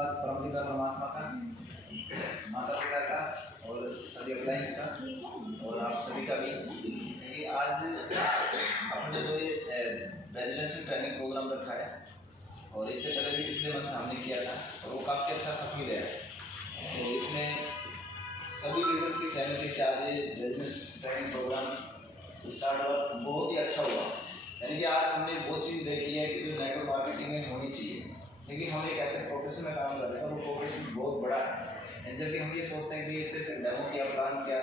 धन्यवाद परमपिता परमात्मा का, माता पिता का और सभी अप्लायंस का और आप सभी का भी, क्योंकि आज अपने जो ये रेजिडेंशियल ट्रेनिंग प्रोग्राम रखा है और इससे पहले भी पिछले मंथ हमने किया था और वो काफ़ी अच्छा सफल है। तो इसमें सभी लीडर्स की सहमति से आज ये रेजिडेंशियल ट्रेनिंग प्रोग्राम स्टार्ट हुआ, बहुत ही अच्छा हुआ। यानी कि आज हमने वो चीज़ देखी है कि जो नेटवर्क मार्केटिंग में होनी चाहिए, क्योंकि हम एक ऐसे प्रोफेशन में काम कर रहे हैं और वो प्रोफेशन बहुत बड़ा है। जबकि हम ये सोचते हैं कि सिर्फ डेमो किया, प्लान किया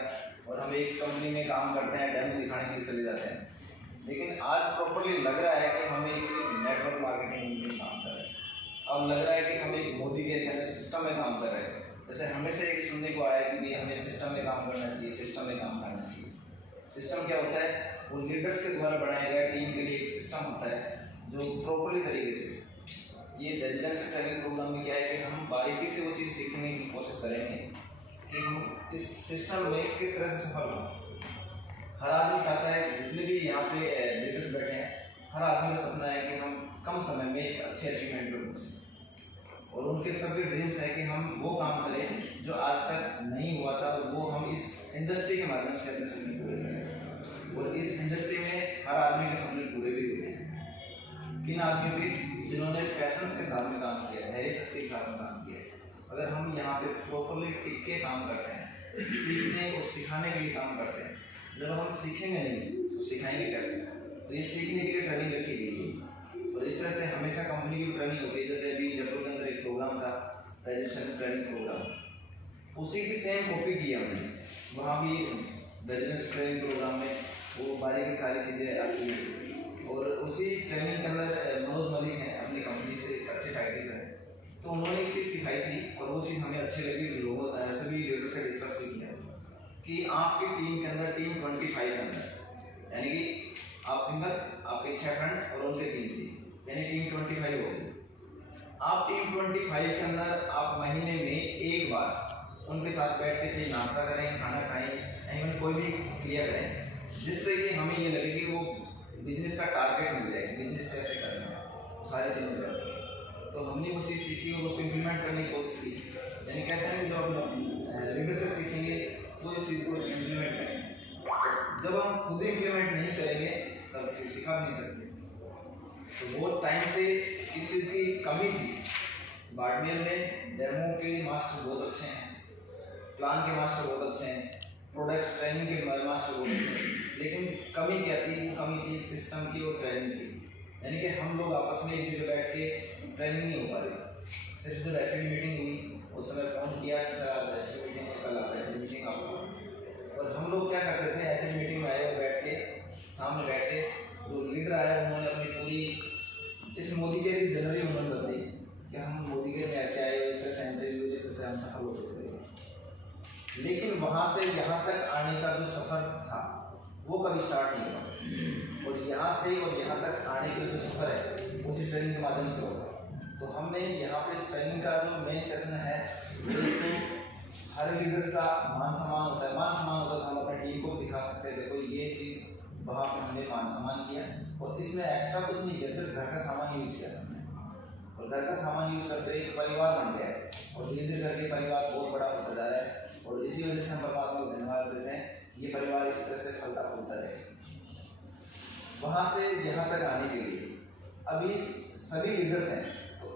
और हम एक कंपनी में काम करते हैं, डेमो दिखाने के लिए चले जाते हैं, लेकिन आज प्रॉपरली लग रहा है कि हम एक नेटवर्क मार्केटिंग में काम कर रहे हैं। अब लग रहा है कि हम एक मोदी के अंदर सिस्टम में काम कर रहे हैं। जैसे हमेशा एक सुनने को आया कि हमें सिस्टम में काम करना चाहिए, सिस्टम में काम करना चाहिए। सिस्टम क्या होता है? वो लीडर्स के द्वारा बनाया गया टीम के लिए एक सिस्टम होता है जो प्रॉपरली तरीके से, ये रेजिडेंशियल ट्रेनिंग प्रोग्राम में क्या है कि हम बारीकी से वो चीज़ सीखने की कोशिश करेंगे कि हम इस सिस्टम में किस तरह से सफल हों। हर आदमी चाहता है, जितने भी यहाँ पे लीडर्स बैठे हैं, हर आदमी का सपना है कि हम कम समय में एक अच्छे अचीवमेंट पर पहुँचें और उनके सभी ड्रीम्स है कि हम वो काम करें जो आज तक नहीं हुआ था और वो हम इस इंडस्ट्री के माध्यम से अपने सपने पूरे करें। और इस इंडस्ट्री में हर आदमी के सपने पूरे भी हुए हैं। किन आदमी भी जिन्होंने पैशंस के साथ में काम किया, धैर्य शक्ति के साथ में काम किया। अगर हम यहाँ पे प्रॉपरली टिक के काम करते हैं, सीखने और सिखाने के लिए काम करते हैं, जब हम सीखेंगे नहीं तो सिखाएंगे कैसे? तो ये सीखने के लिए ट्रेनिंग रखी गई है और इस तरह से हमेशा कंपनी की ट्रेनिंग होती है। जैसे अभी जयपुर के अंदर एक प्रोग्राम था, रेजिडेंशियल ट्रेनिंग प्रोग्राम, उसी की सेम कॉपी की हमने। वहाँ भी रेजिडेंशियल ट्रेनिंग प्रोग्राम में वो बारीकी सारी चीज़ें आती हैं और उसी ट्रेनिंग के अंदर मनोज मलिक हैं, अपनी कंपनी से एक अच्छे टाइटल है, तो उन्होंने एक चीज़ सिखाई थी और वो चीज़ हमें अच्छी लगी। लोगों सभी लीडर से डिस्कस भी किया कि आपकी टीम के अंदर, टीम 25 के अंदर, यानी कि आप सिंगल, आपके 6 फ्रेंड और उनके 3 थी, यानी टीम 25 हो गई। आप टीम 25 के अंदर आप महीने में एक बार उनके साथ बैठ के चाहिए नाश्ता करें, खाना खाएं, यानी कोई भी क्रिया करें जिससे कि हमें ये लगे कि वो बिजनेस का टारगेट मिल जाए, बिजनेस कैसे करना है, सारी चीज़ें हो जाती हैं। तो हमने वो चीज़ सीखी और उसको इम्प्लीमेंट करने की कोशिश की। यानी कहते हैं कि जब लीडर से सीखेंगे तो इस चीज़ को इम्प्लीमेंट करेंगे। जब हम खुद इम्प्लीमेंट नहीं करेंगे तब किसी सिखा नहीं सकते। तो बहुत टाइम से इस चीज़ की कमी थी। बाड़मेर में डेमो के मास्टर बहुत अच्छे हैं, प्लान के मास्टर बहुत अच्छे हैं, प्रोडक्ट्स ट्रेनिंग के मास्टर बहुत अच्छे हैं, लेकिन कमी क्या थी? वो कमी थी सिस्टम की और ट्रेनिंग की। यानी कि हम लोग आपस में एक जगह बैठ के ट्रेनिंग नहीं हो पा रही। सिर्फ जब ऐसी मीटिंग हुई उस समय फ़ोन किया कि सर आज ऐसी मीटिंग है, कल आप ऐसी मीटिंग आपको, और हम लोग क्या करते थे, ऐसी मीटिंग में आए और बैठ के सामने बैठ के जो लीडर आया उन्होंने अपनी पूरी इस मोदी के जनरली उन्होंने बताई कि हम मोदी के में ऐसे आए, इस तरह से इंटरव्यू, इस तरह से हम सफल होते चले। लेकिन वहाँ से यहाँ तक आने का जो सफ़र था वो कभी स्टार्ट नहीं हुआ और यहाँ से और यहाँ तक आने का जो सफ़र है उसी ट्रेनिंग के माध्यम से होगा। तो हमने यहाँ पे इस ट्रेनिंग का जो मेन सेशन है, तो हर लीडर्स का मान सम्मान होता है। मान सम्मान होता है तो हम अपनी टीम को भी दिखा सकते हैं, देखो ये चीज़ वहाँ पर हमने मान सम्मान किया और इसमें एक्स्ट्रा कुछ नहीं किया, सिर्फ घर का सामान यूज़ किया हमने। और घर का सामान यूज़ करते एक परिवार बन गया है और धीरे धीरे करके परिवार बहुत बड़ा होता जा रहा है और इसी वजह से हम परमात्मा को धन्यवाद देते हैं, ये परिवार इसी तरह से फलता फूलता रहे। वहाँ से यहाँ तक आने के लिए अभी सभी लीडर्स हैं, तो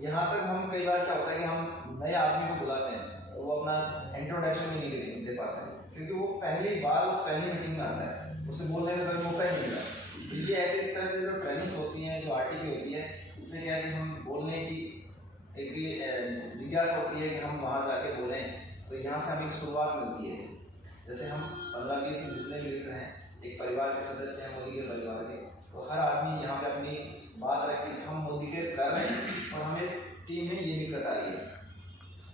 यहाँ तक हम कई बार क्या होता है कि हम नए आदमी को बुलाते हैं तो वो अपना इंट्रोडक्शन नहीं दे पाते हैं, क्योंकि वो पहली बार उस पहली मीटिंग में आता है, उसे बोलने का कभी मौका ही नहीं मिला। तो ये ऐसी तरह से जो ट्रेनिंग्स होती हैं, जो आरटीपी होती है, इससे क्या है कि हम बोलने की एक जिज्ञासा होती है कि हम वहाँ जाके बोलें, तो यहाँ से हमें एक शुरुआत मिलती है। जैसे हम 15-20 जितने भी लीडर हैं, एक परिवार के सदस्य हैं मोदी के परिवार के, तो हर आदमी यहाँ पे अपनी बात रखे कि हम मोदी के कर रहे हैं और हमें टीम में ये दिक्कत आ रही है।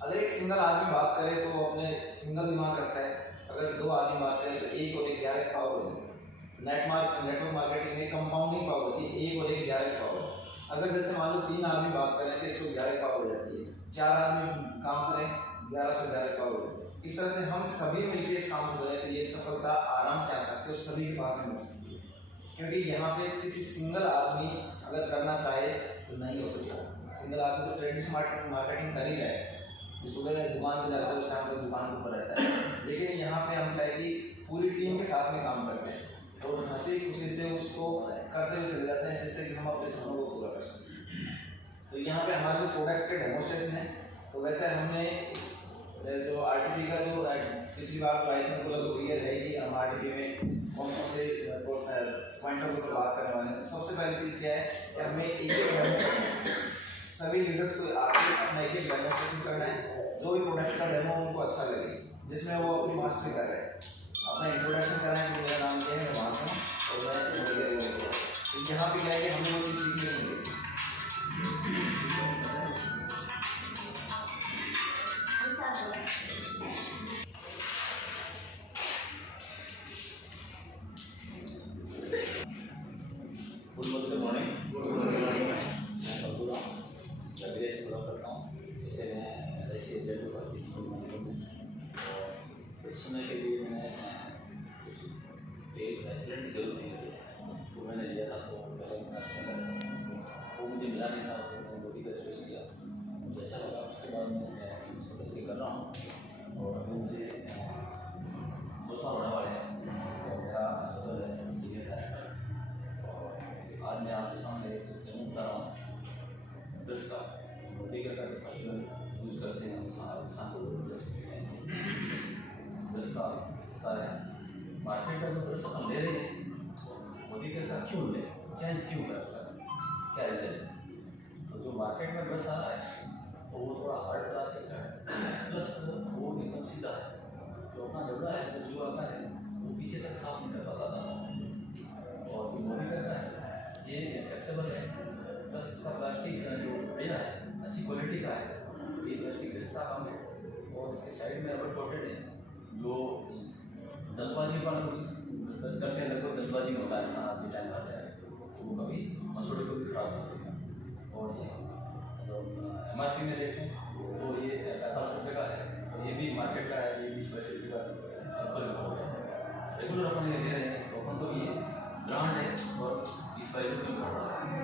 अगर एक सिंगल आदमी बात करे तो वो अपने सिंगल दिमाग रखता है, अगर 2 आदमी बात करें तो 1 और 1 डायरेक्ट पावर हो जाती है। नेटवर्क मार्केटिंग में कंपाउंडिंग पावर होती है, 1 और 1 डायरेक्ट पावर। अगर जैसे मान लो 3 आदमी बात करें तो 111 पावर हो जाती है, 4 आदमी काम करें 1111 पावर हो जाती है। इस तरह से हम सभी मिलकर इस काम को करें तो ये सफलता आराम से आ सकती है और सभी के पास में मिल सकती है, क्योंकि यहाँ पे किसी सिंगल आदमी अगर करना चाहे तो नहीं हो सकता। सिंगल आदमी तो ट्रेडिशनल मार्केटिंग कर ही रहा है, जो सुबह दुकान पे जाता है वो शाम तक दुकान के ऊपर रहता है। लेकिन यहाँ पे हम क्या है कि पूरी टीम के साथ में काम करते हैं और हंसी खुशी से उसको करते हुए चले जाते हैं, जिससे कि हम अपने सपनों को पूरा कर सकें। तो यहाँ पे हमारे जो प्रोडक्ट्स के डेमोस्ट्रेशन है, तो वैसे हमने जो आरटीपी का जो पिछली बार तो आई थी उनको लगभग क्लियर है कि हम आरटीपी में कौन कौन से पॉइंटों के ऊपर बात करने वाले हैं। सबसे पहली चीज़ क्या है कि हमें एक सभी लीडर्स को आके अपना एक डेमोस्ट्रेशन करना है, जो भी प्रोडक्ट्स का डेमो उनको अच्छा लगे, जिसमें वो अपनी मास्टरी कर रहे हैं। अपना इंट्रोडक्शन कराएं कि मेरा नाम क्या है, मैं वहाँ से और मैं तो यहाँ पे क्या है कि हमें वो चीज़ सीखने को मिलेगी। Good morning. करता हूँ, जैसे मैं ऐसे कुछ समय के लिए मैंने एक रेसिडेंट की जरूरत थी, तो मैंने लिया था। तो पहले वो मुझे मिला नहीं था, तो मोदी का चॉइस किया, मुझे अच्छा लगा। उसके बाद मैं इसको डिग्री कर रहा हूँ और अभी मुझे 2 साल होने वाले हैं और मेरा सीनियर डायरेक्टर। और आज मैं आपके सामने एक डेमो बता रहा हूँ ड्रेस का। मोदी का यूज़ करते हैं हम ड्रेस का बता रहे हैं। मार्केट का जो ड्रेस हम ले रहे हैं, मोदी का क्यों ले, चेंज क्यों कर, उसका क्या रीज़न है। तो जो मार्केट में ड्रेस आ रहा है तो वो थोड़ा हार्ड प्लास्टिक का है, प्लस वो एकदम सीधा है। जो अपना जबड़ा है, जो आता है वो पीछे तक साफ नहीं कर पाता था। और जो मोदी का है ये फ्लेक्सिबल है, प्लस इसका प्लास्टिक जो बढ़िया है, अच्छी क्वालिटी का है। ये प्लास्टिक घिसता कम है और इसके साइड में रबर कोटेड है, जो जल्दबाजी पर बस करते हैं। लगभग जल्दबाजी में होता है, इंसान आज के टाइम आता है तो वो कभी मसोड़े को भी खराब नहीं करेगा। और ये MRP में देखें तो ये 45 रुपये का है और ये भी मार्केट का है, ये 20 पैसे का सिंपल में हो गया। रेगुलर अपन ये ले रहे हैं तो अपन को ये ब्रांड है और 20 पैसे में पड़ रहा है।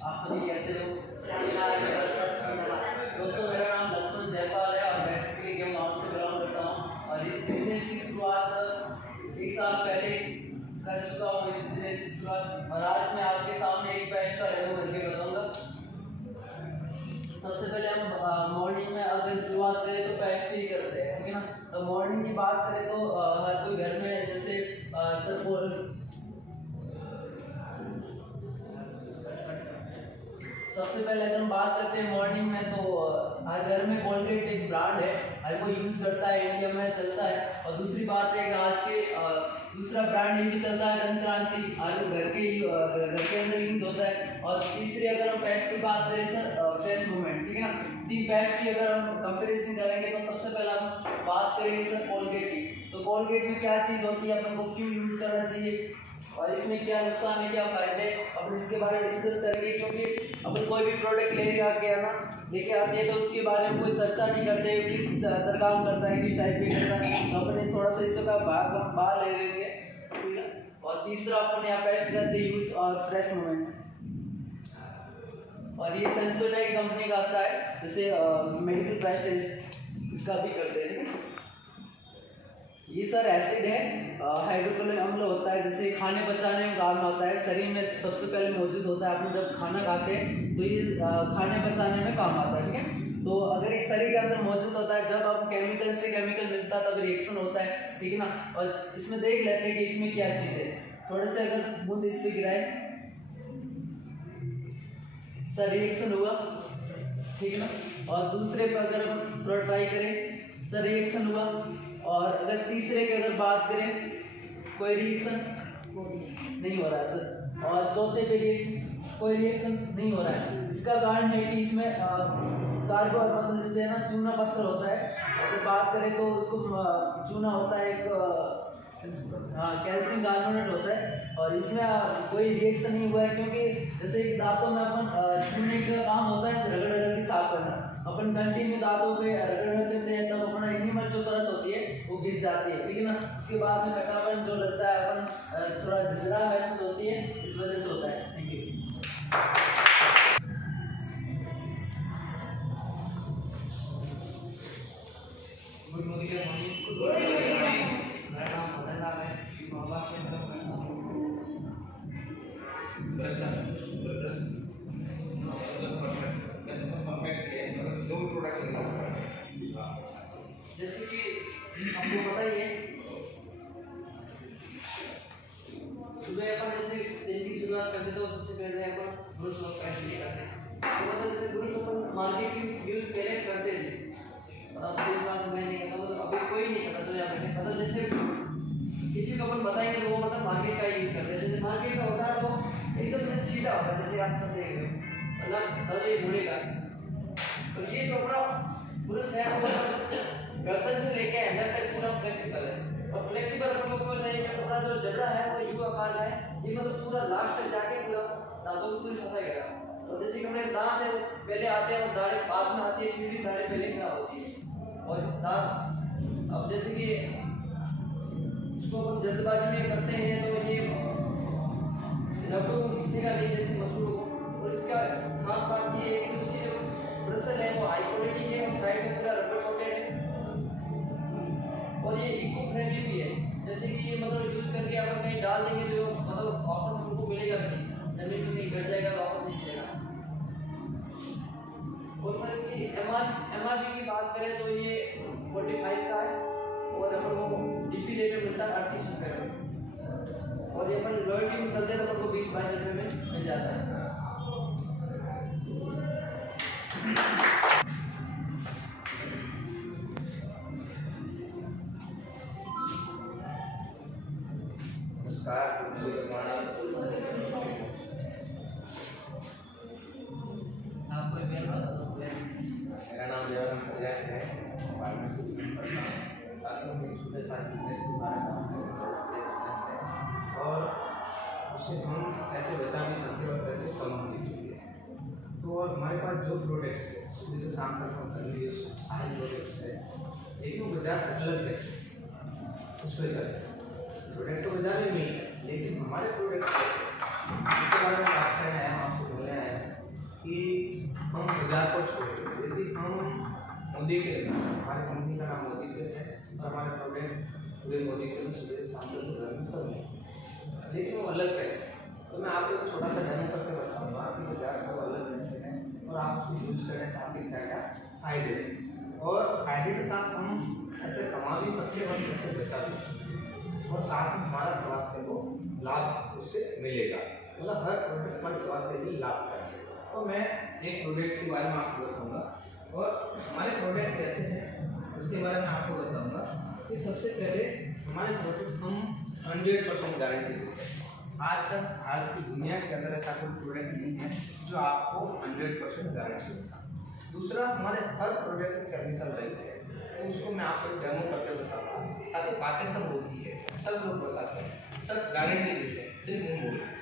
आप सभी कैसे हो? दोस्तों, मेरा नाम लक्ष्मण जयपाल है और बेसिकली गेम गाँव से बिलोंग करता हूँ और इस बिजनेस की शुरुआत 1 साल पहले कर चुका हूँ। इस बिजनेस की शुरुआत, और आज मैं आपके सामने एक पैच का डेमो करके बताऊँगा। सबसे पहले हम मॉर्निंग में अगर शुरुआत करें तो पैच ही करते हैं, ठीक है ना। तो मॉर्निंग की बात करें तो हर कोई घर में जैसे सबसे पहले अगर हम बात करते हैं मॉर्निंग में, तो हर घर में कोलगेट एक ब्रांड है, हर कोई यूज़ करता है, इंडिया में चलता है। और दूसरी बात है कि आज के दूसरा ब्रांड ये भी चलता है दंत क्रांति, घर के अंदर यूज़ होता है। और तीसरी अगर हम पेस्ट की बात करें सर, फ्रेश मूवमेंट, ठीक है ना। तीन पेस्ट की अगर हम कंपेरिजन करेंगे तो सबसे पहले हम बात करेंगे सर कोलगेट की। तो कोलगेट में क्या चीज़ होती है, अपन को क्यों यूज़ करना चाहिए और इसमें क्या नुकसान है, क्या फायदे, अपन इसके बारे में डिस्कस करेंगे। क्योंकि अपन कोई भी प्रोडक्ट लेके आते हैं तो उसके बारे में कोई चर्चा नहीं करते, किस तरह काम करता है, किस टाइप के करता है, तो अपने थोड़ा सा इसका भाग हम बाहर ले लेंगे, ठीक है। और तीसरा अपन यहाँ पेस्ट करते हैं यूज और फ्रेश मूवमेंट, और ये सेंसोडाइन कंपनी का आता है, जैसे मेडिकल पेस्ट इसका भी करते हैं। ये सर एसिड है, हाइड्रोक्लोरिक अम्ल होता है, जैसे खाने पचाने में काम आता है, शरीर में सबसे पहले मौजूद होता है। आपने जब खाना खाते हैं तो ये खाने पचाने में काम आता है, ठीक है। तो अगर ये शरीर के अंदर मौजूद होता है, जब आप केमिकल से केमिकल मिलता है तब रिएक्शन होता है, ठीक है ना। और इसमें देख लेते हैं कि इसमें क्या चीज़ है। थोड़े से अगर बूंद इस पर गिराए सर, रिएक्शन हुआ, ठीक है ना। और दूसरे पर अगर हम थोड़ा ट्राई करें सर, रिएक्शन हुआ। और अगर तीसरे की अगर बात करें, कोई रिएक्शन नहीं हो रहा है सर। और चौथे पे कोई रिएक्शन नहीं हो रहा है। इसका कारण है कि इसमें कार्बन मतलब जैसे ना चूना पत्थर होता है, अगर बात करें तो उसको चूना होता है एक हाँ, कैल्शियम कार्बोनेट होता है और इसमें कोई रिएक्शन नहीं हुआ है, क्योंकि जैसे कि दांतों में अपन चूने का काम होता है रगड़ रगड़ के साफ करना, अपन कंटिन्यू दांतों पे रगड़ रगड़ देते हैं तब अपना इन्हीं जो परत होती है वो घिस जाती है, ठीक है ना। उसके बाद में खट्टापन जो लगता है अपन थोड़ा झिझरा महसूस होती है, इस वजह से होता है। Thank you. Good morning. मेरा नाम बदलना है, मोहब्बत से मतलब करता हूँ। जैसे कि आपको पता ही है, सुबह अपन जैसे दिन की शुरुआत करते तो सबसे पहले अपन ब्रश और पेस्ट करते हैं। तो मतलब जैसे ब्रश अपन मार्केट की यूज पहले करते थे, मतलब 2 साल मैं नहीं करता, मतलब अभी कोई नहीं करता, तो यहाँ पे मतलब जैसे किसी को अपन बताएंगे तो वो मतलब मार्केट का यूज करते हैं। जैसे मार्केट का होता है तो एकदम सीधा होता है, जैसे आप सब देख रहे हो, मतलब ये मुड़ेगा। तो ये जो अपना ब्रश है वो गर्दन से लेके अंदर तक पूरा फ्लेक्सिबल है, और फ्लेक्सिबल अपन को क्यों चाहिए, क्योंकि अपना जो जबड़ा है वो यू आकार का है, ये मतलब पूरा लास्ट तक जाके पूरा दांतों की पूरी सफाई करेगा। और जैसे कि हमारे दांत है वो पहले आते हैं और दाढ़ें बाद में आती है, फिर भी दाढ़ें पहले खराब होती है। और दांत अब जैसे कि इसको अपन जल्दबाजी में करते हैं तो ये रबड़ों को खींचने का नहीं, जैसे मसूड़ों को। और इसका खास बात ये है कि उसकी जो ब्रसल है वो हाई क्वालिटी है, और साइड में पूरा रबर कोटेड है, और ये इको फ्रेंडली भी है। जैसे कि ये मतलब यूज करके अगर कहीं डाल देंगे तो मतलब वापस हमको मिलेगा भी नहीं, जमीन पे कहीं गिर जाएगा तो वापस नहीं मिलेगा। और फिर इसकी एमआरपी की बात करें तो ये 45 का है, और अपन को डीपी रेट में मिलता है 38 रुपये में, और ये अपन रॉयल्टी में चलते हैं तो अपन को 20-22 रुपये में मिल जाता है। आपको ईमेल बता दो। मेरा नाम देवानंद प्रजापति है, फार्मेसी में पढ़ता हूँ। साथ में सुबह साथ फिटनेस के बारे में फिटनेस है, और उससे हम कैसे बचा भी सकते और कैसे कम भी सकते। तो और हमारे पास जो प्रोडक्ट्स है सुबह से शाम तक हम कर लिए सारे प्रोडक्ट्स है, लेकिन वो बाजार से अलग कैसे, उस पर चलते प्रोडक्ट तो बाजार में नहीं है, लेकिन हमारे प्रोडक्ट के बारे में बात करना है, हम आपसे बोलना है कि हम बाजार को छोड़ दें। यदि हम मोदी के, हमारी कंपनी का नाम मोदी के है और हमारे प्रोडक्ट पूरे मोदी के सुबह शाम तक घर में सब नहीं, लेकिन वो अलग कैसे। तो मैं आपको एक छोटा सा डेमो करके बताऊँगा कि बाजार सब अलग कैसे हैं, और आप उसको यूज करने से आपके क्या क्या फ़ायदे हैं, और फायदे के साथ हम ऐसे कमा भी सकते हैं और कैसे बचा भी सकते हैं, और साथ में हमारा स्वास्थ्य को लाभ उससे मिलेगा। मतलब हर प्रोडक्ट हमारे स्वास्थ्य के लिए लाभकारी है। तो मैं एक प्रोडक्ट के बारे में आपको बताऊंगा, और हमारे प्रोडक्ट कैसे हैं उसके बारे में आपको बताऊंगा। कि सबसे पहले हमारे प्रोडक्ट हम 100% गारंटी देते हैं। आज तक भारत की दुनिया के अंदर ऐसा कोई प्रोडक्ट नहीं है जो आपको 100% गारंटी देता। दूसरा, हमारे हर प्रोडक्ट में केमिकल रहित है, तो उसको मैं आपको डेमो करके बताऊंगा, ताकि बातें सब होती है, सब लोग बताते हैं, सब गारंटी देते हैं, सिर्फ मुँह बोलते हैं।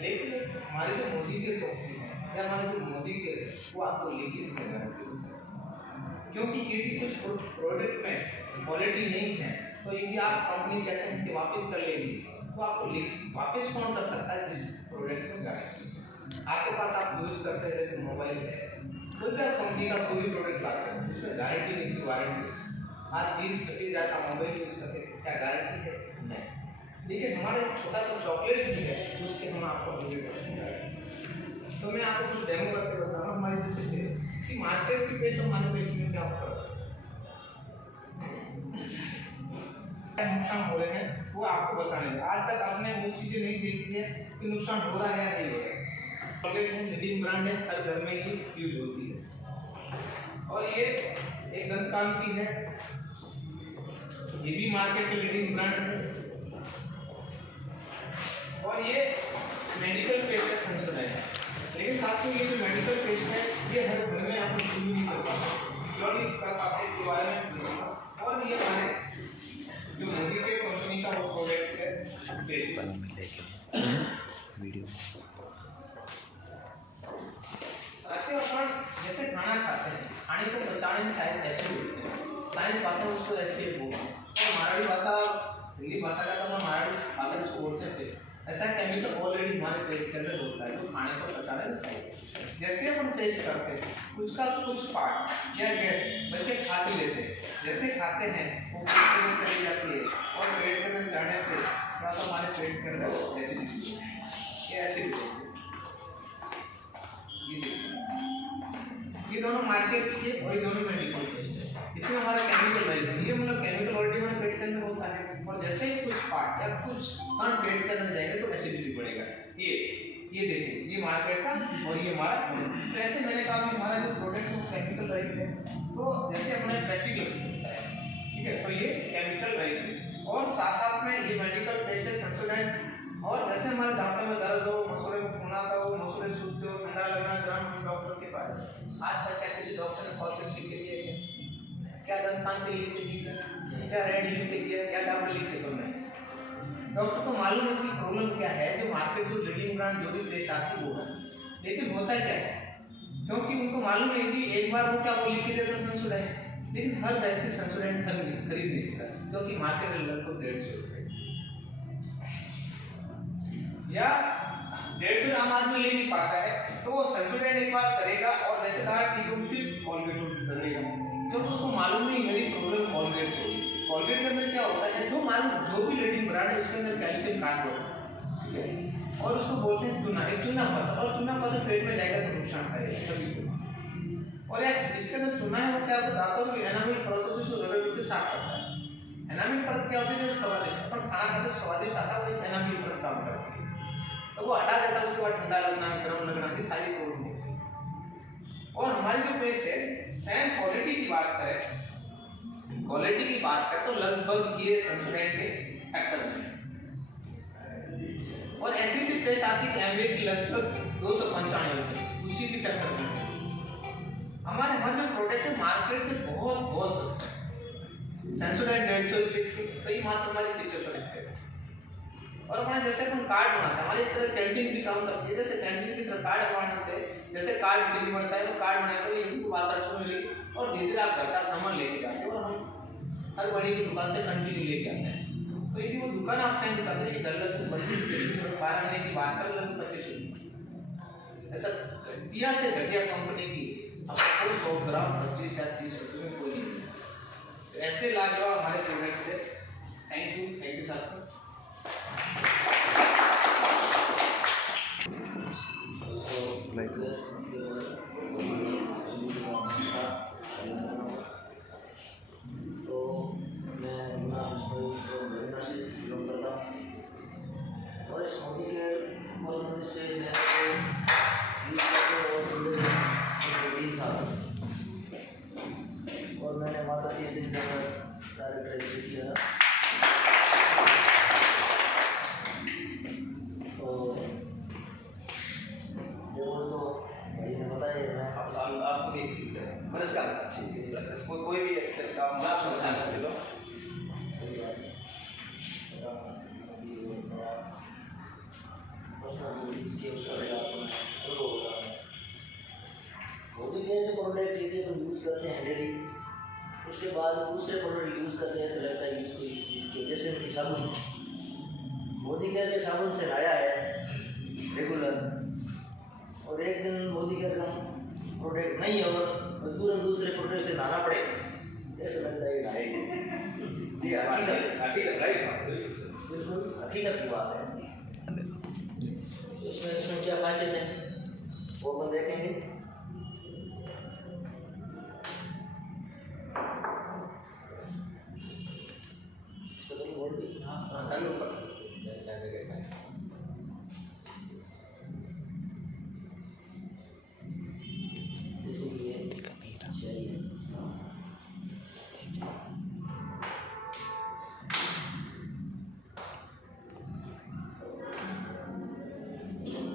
लेकिन हमारे जो मोदी के कंपनी है या हमारे जो मोदी के है, वो आपको लिखित में गारंटी देते हैं, क्योंकि यदि कुछ प्रोडक्ट में क्वालिटी नहीं है तो यदि आप कंपनी कहते हैं कि वापस कर लेंगे, तो आपको वापस कौन कर सकता है जिस प्रोडक्ट में गारंटी आपके पास आप यूज करते हैं। जैसे मोबाइल है, कोई भी कंपनी का कोई भी प्रोडक्ट लाते हैं उसमें गारंटी नहीं थी, वारंटी। आज 20-25 हज़ार का मोबाइल यूज करते हैं, क्या गारंटी है? नहीं। लेकिन हमारे छोटा सा चॉकलेट भी है, उसके हम आपको 100% गारंटी। तो मैं आपको कुछ डेमो करके बताऊँगा हमारी जैसे कि मार्केट की पेज और हमारे पेज में क्या फर्क है, नुकसान हो रहे हैं वो आपको बताने। आज तक आपने वो चीज़ें नहीं देखी है कि नुकसान हो रहा है या नहीं हो रहा है। चॉकलेट है, लीडिंग ब्रांड है, हर घर में ही यूज होती है। और ये एक दंतकांति है, ये भी मार्केट के लीडिंग ब्रांड है। और ये मेडिकल पेस्ट का संशोधन है, लेकिन साथ में ये जो मेडिकल पेस्ट है ये हर घर में आप यूज नहीं कर पाते, इसके बारे में। और ये हमारे जो मोदी के कंपनी का वो वीडियो अपन जैसे खाना खाते हैं, खाने को पचाने में शायद ऐसे बोलते हैं, साइंस भाषा में उसको ऐसे बोलते हैं, और मराठी भाषा हिंदी भाषा का तो हम मराठी भाषा में उसको बोल सकते हैं। ऐसा केमिकल ऑलरेडी हमारे पेट के अंदर होता है जो खाने को पचाने में सही है। जैसे अपन टेस्ट करते हैं कुछ का कुछ पार्ट या गैस बच्चे खा भी लेते हैं, जैसे खाते हैं वो पेट में चली जाती है और पेट के अंदर जाने से क्या तो हमारे पेट के अंदर एसिडिटी ये एसिड ये दोनों मार्केट के और ये दोनों मेडिकल टेस्ट है, इसमें हमारा केमिकल रहेगा, ये मतलब केमिकल ऑलरेडी हमारे पेट के अंदर होता है और जैसे ही कुछ पार्ट या कुछ कण पेट के अंदर जाएंगे तो एसिडिटी बढ़ेगा। ये देखिए ये मार्केट का और ये हमारा, तो ऐसे मैंने कहा कि हमारा जो प्रोडक्ट है केमिकल रहित है, तो जैसे अपने प्रैक्टिकल होता है, ठीक है, तो ये केमिकल रहित है और साथ साथ में ये मेडिकल टेस्ट है सेंसोडेंट। और जैसे हमारे दांतों में दर्द हो, मसूड़े में खून आता हो, मसूड़े सूखते हो, ठंडा लगना, गर्म, हम डॉक्टर के पास आज तक क्या किसी डॉक्टर ने फॉर्मेट लिख के दिया है क्या? दंत कांति लिख के दी क्या? रेड लिख के दिया क्या? डबल लिख के? तो नहीं, डॉक्टर को मालूम है इसकी प्रॉब्लम क्या है, जो मार्केट जो लीडिंग ब्रांड जो भी टेस्ट आती है वो है, लेकिन होता क्या है क्योंकि उनको मालूम है कि एक बार वो क्या वो लिख के देता सेंसोडेंट, लेकिन हर व्यक्ति सेंसोडेंट खरीद नहीं सकता क्योंकि मार्केट में लगभग 150 रुपये या 150 आम आदमी ले नहीं पाता है, तो वो सेंसोडेंट एक बार करेगा और जैसे कहा ठीक है फिर कॉलगेट करेगा क्योंकि उसको मालूम नहीं मेरी प्रॉब्लम कॉलगेट से होगी। कॉलगेट के अंदर क्या होता है, जो मालूम जो भी लीडिंग ब्रांड है उसके अंदर कैल्शियम कार्बोनेट, ठीक है, और उसको बोलते हैं चूना, एक चूना पत्थर, और चूना पत्थर पेट में जाएगा तो नुकसान करेगा सभी को। और यार जिसके अंदर चूना है वो क्या होता है, दांतों की एनामिल परत होती है उसको रगड़ के साफ करता है। एनामिल परत क्या होती है, जो स्वादिष्ट अपन खाना खाते स्वादिष्ट आता है वो एक एनामिल परत काम करती है, तो वो हटा देता है, उसके बाद ठंडा लगना, गर्म लगना, ये सारी प्रॉब्लम होती है। और हमारी जो पेस्ट है सेम क्वालिटी की बात करें, क्वालिटी की बात करें तो लगभग ये सेंसोडेंट के टक्कर में है। और ऐसी सी पेस्ट आती है एमवे की लगभग 295 रुपये, उसी की टक्कर में है। हमारे जो प्रोडक्ट है मार्केट से बहुत सस्ता है, सेंसोडेंट 150 रुपये की, तो ये मात्र हमारे 75 रुपये। और अपना जैसे अपन कार्ड बनाते हैं, हमारी तरह कैंटीन भी काम करती है, जैसे कैंटीन की तरह कार्ड बनाते हैं, जैसे कार्ड फ्री बनता है वो कार्ड बनाते हैं, ये 62 में लेके और धीरे धीरे आप घर का सामान लेके जाते हैं और हम हर बड़ी की दुकान से कंटिन्यू लेके आते हैं। तो यदि वो दुकान आप चेंज करते हैं, ये गलत 25 रुपये 12 महीने की बात कर लगभग 25 रुपये, ऐसा घटिया से घटिया कंपनी की आपको 100 ग्राम 25 या 30 रुपये में कोई नहीं मिलेगा। तो ऐसे लाजवाब हमारे प्रोडक्ट से थैंक यू साथियों। तो मैं महिला से बिलोंग करता हूँ और इस मोदी के गवर्नमेंट से मैं 3 साल और मैंने मात्र 30 दिन के अंदर डायरेक्ट रजिस्टर किया था। आपको भी कोई भी काम कर लो। प्रोडक्ट यदि हम यूज़ करते हैं डेली, उसके बाद दूसरे प्रोडक्ट यूज़ करते हैं, ऐसा लगता है यूज़ कोई चीज़ के, जैसे उनकी साबुन मोदी केयर के साबुन से नहाया है रेगुलर, और एक दिन मोदी केयर का प्रोडक्ट नहीं है और मजबूरन दूसरे प्रोडक्ट से नहाना पड़े, ऐसा लगता है नहाए। ये बिल्कुल हकीकत की बात है। इसमें क्या खासियत है वो अपन देखेंगे।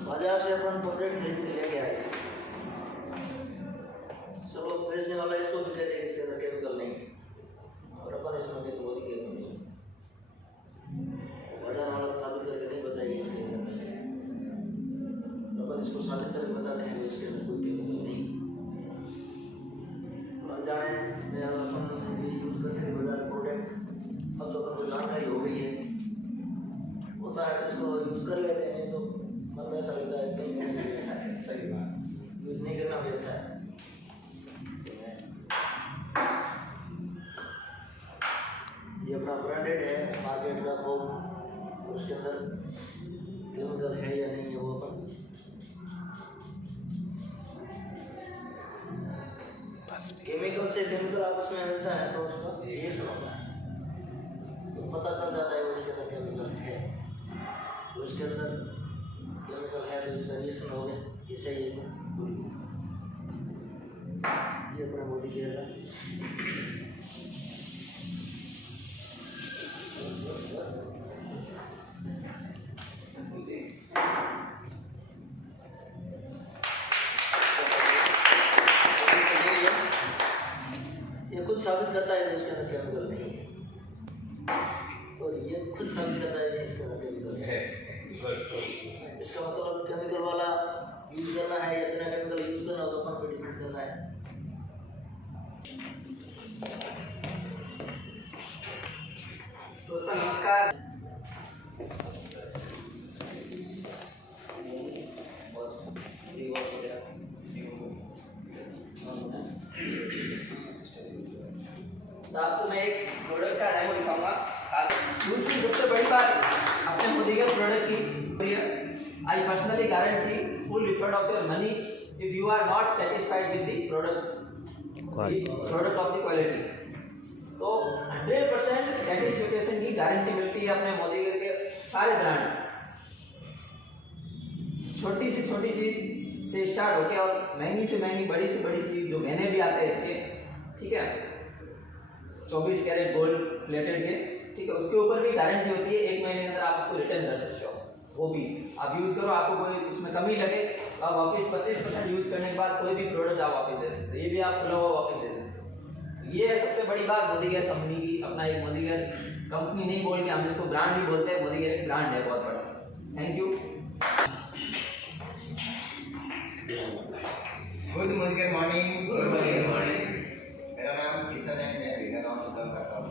बाजार से अपन प्रोडक्ट खरीद के लेके आए, सब लोग बेचने वाला इसको भी कहते हैं इसके अंदर केमिकल नहीं है, और अपन इसमें कहते मोदी केमिकल नहीं है। बाजार वाला तो साबित इसको यूज़ कर लेते हैं, नहीं तो मन में ऐसा लगता है नहीं करना चाहिए, ऐसा है, सही बात, यूज़ नहीं करना भी अच्छा है। ये अपना ब्रांडेड है, मार्केट का वो, उसके अंदर केमिकल है या नहीं है वो अपन केमिकल से केमिकल आपस में मिलता है तो उसका रिएक्शन होता है, तो पता चल जाता है वो इसके अंदर केमिकल है, तो इसके अंदर केमिकल है तो इसका रिएक्शन हो गया, ये सही है। ये अपना मोदी केयर का ये खुद साबित करता है कि इसके अंदर केमिकल नहीं है, और ये खुद साबित करता है कि इसके अंदर केमिकल है। इसका मतलब केमिकल वाला यूज करना है या बिना केमिकल यूज करना हो तो अपन को डिपेंड करना है। दोस्तों नमस्कार। तो आपको मैं एक प्रोडक्ट का डेमो दिखाऊंगा। खास दूसरी सबसे बड़ी बात अपने मोदी के प्रोडक्ट की, I personally guarantee full refund of your money if you are not satisfied with the product of the quality. तो 100% सेटिस्फिकेशन की गारंटी मिलती है अपने मोदी के सारे ब्रांड, छोटी से छोटी चीज से स्टार्ट होके और महंगी से महंगी, बड़ी से बड़ी चीज जो महीने भी आते हैं इसके, ठीक है, 24 कैरेट गोल्ड प्लेटेड के, ठीक है, उसके ऊपर भी गारंटी होती है, 1 महीने के अंदर आप उसको रिटर्न कर सकते हो, वो भी आप यूज करो, आपको कोई उसमें कमी लगे तो आप वापस 25% यूज करने के बाद कोई भी प्रोडक्ट आप वापस दे सकते हो, ये भी आप खुला हुआ वापस दे सकते हो। ये है सबसे बड़ी बात मोदी केयर कंपनी की। अपना एक मोदी केयर कंपनी नहीं बोल के हम इसको ब्रांड ही बोलते हैं, मोदी केयर एक ब्रांड है बहुत बड़ा। Thank you. Good morning. मेरा नाम किशन है, मैं रीना गाँव से काम करता हूँ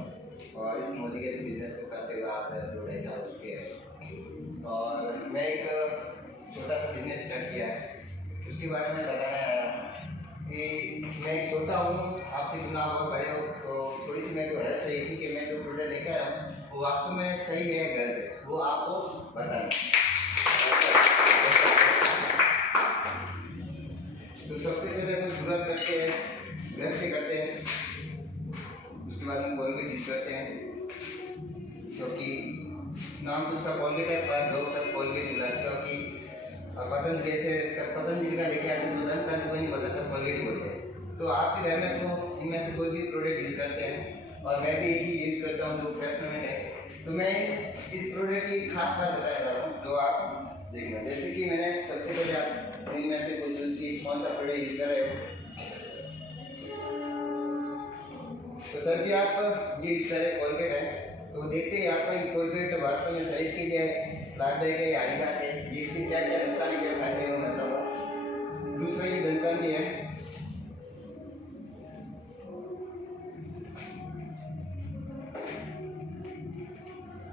और इस मोदी के बिजनेस को करते हुए आज 2-2.5 साल हो चुके हैं और मैं एक छोटा सा बिजनेस स्टार्ट किया है, उसके बारे में बताना आया कि मैं सोचता हूँ आपसे क्यों ना बहुत बड़े हो तो थोड़ी सी मेरे को हेल्प चाहिए थी कि मैं जो प्रोडक्ट लेकर आया हूँ वो वास्तव में सही है घर पे, वो आपको बताना। तो सबसे पहले हम शुरुआत करते हैं ब्रश से करते हैं, उसके बाद हम कोलगेट यूज करते हैं, क्योंकि नाम तो उसका कोलगेट है पर लोग सब कोलगेट बुलाते हैं, क्योंकि पतंजलि से पतंजलि का लेके आते हैं तो दंत का कोई नहीं पता, सब कोलगेट ही बोलते हैं। तो आपके घर में तो इनमें से कोई भी प्रोडक्ट यूज करते हैं और मैं भी एक ही यूज करता हूँ जो फ्रेशमेंट है। तो मैं इस प्रोडक्ट की खास बात बताना चाह रहा हूँ जो आप देखना, जैसे कि मैंने सबसे पहले आप इनमें से कोई यूज की कौन सा प्रोडक्ट यूज कर रहे हो, तो सर जी आप ये यूज कर रहे कोलगेट है, तो देखते हैं आपका ये कोलगेट वास्तव में शरीर के लिए लाभदायक है या हानिकारक है, ये इसके क्या क्या नुकसान है, क्या फायदे हैं, मैं बताऊँगा। दूसरा ये दंतन भी है,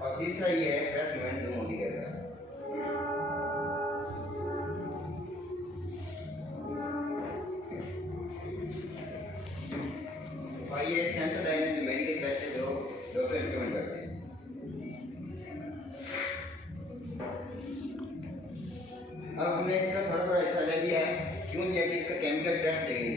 और तीसरा ये है फ्रेशमेंट जो मोदी कहता है। और ये सेंसोडाइन जो मेडिकल पेस्ट है जो डॉक्टर रिकमेंड करते हैं। अब हमने इसका थोड़ा हिस्सा ले लिया है, क्यों लिया कि इसका केमिकल टेस्ट लेंगे।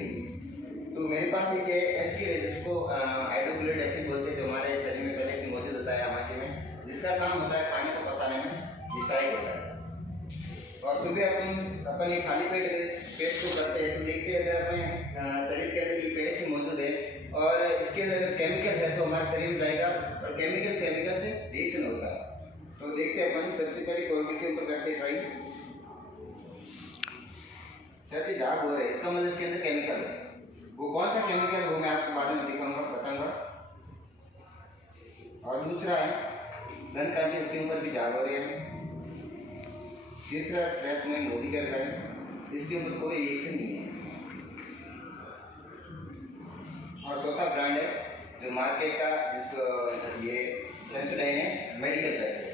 तो मेरे पास एक एसिड है जिसको हाइड्रोक्लोरिक एसिड बोलते हैं, जो हमारे शरीर में पहले से मौजूद होता है आमाशय में, जिसका काम होता है खाने को पचाने में, ये सहायक होता है। और सुबह अपन ये खाली पेट अगर इस पेस्ट को करते हैं तो देखते हैं अगर अपने शरीर के अंदर ये पहले से मौजूद है और इसके अंदर अगर केमिकल है तो हमारे शरीर में जाएगा और केमिकल से रिएक्शन होता है। तो देखते हैं अपन सबसे पहले कोलगेट के ऊपर करते ट्राई, सर झाग हो रहा है, इसका मतलब इसके अंदर केमिकल है, वो कौन सा केमिकल वो मैं आपको बाद में दिखाऊंगा, बताऊंगा। और दूसरा है दंत कांति, इसके ऊपर भी झाग हो रही है। तीसरा ट्रेसमेंट मोदी कर रहा है, इसके ऊपर कोई रिएक्शन नहीं है। और चौथा ब्रांड है जो मार्केट का, जिसको ये सेंसोडाइन है, मेडिकल पैक है।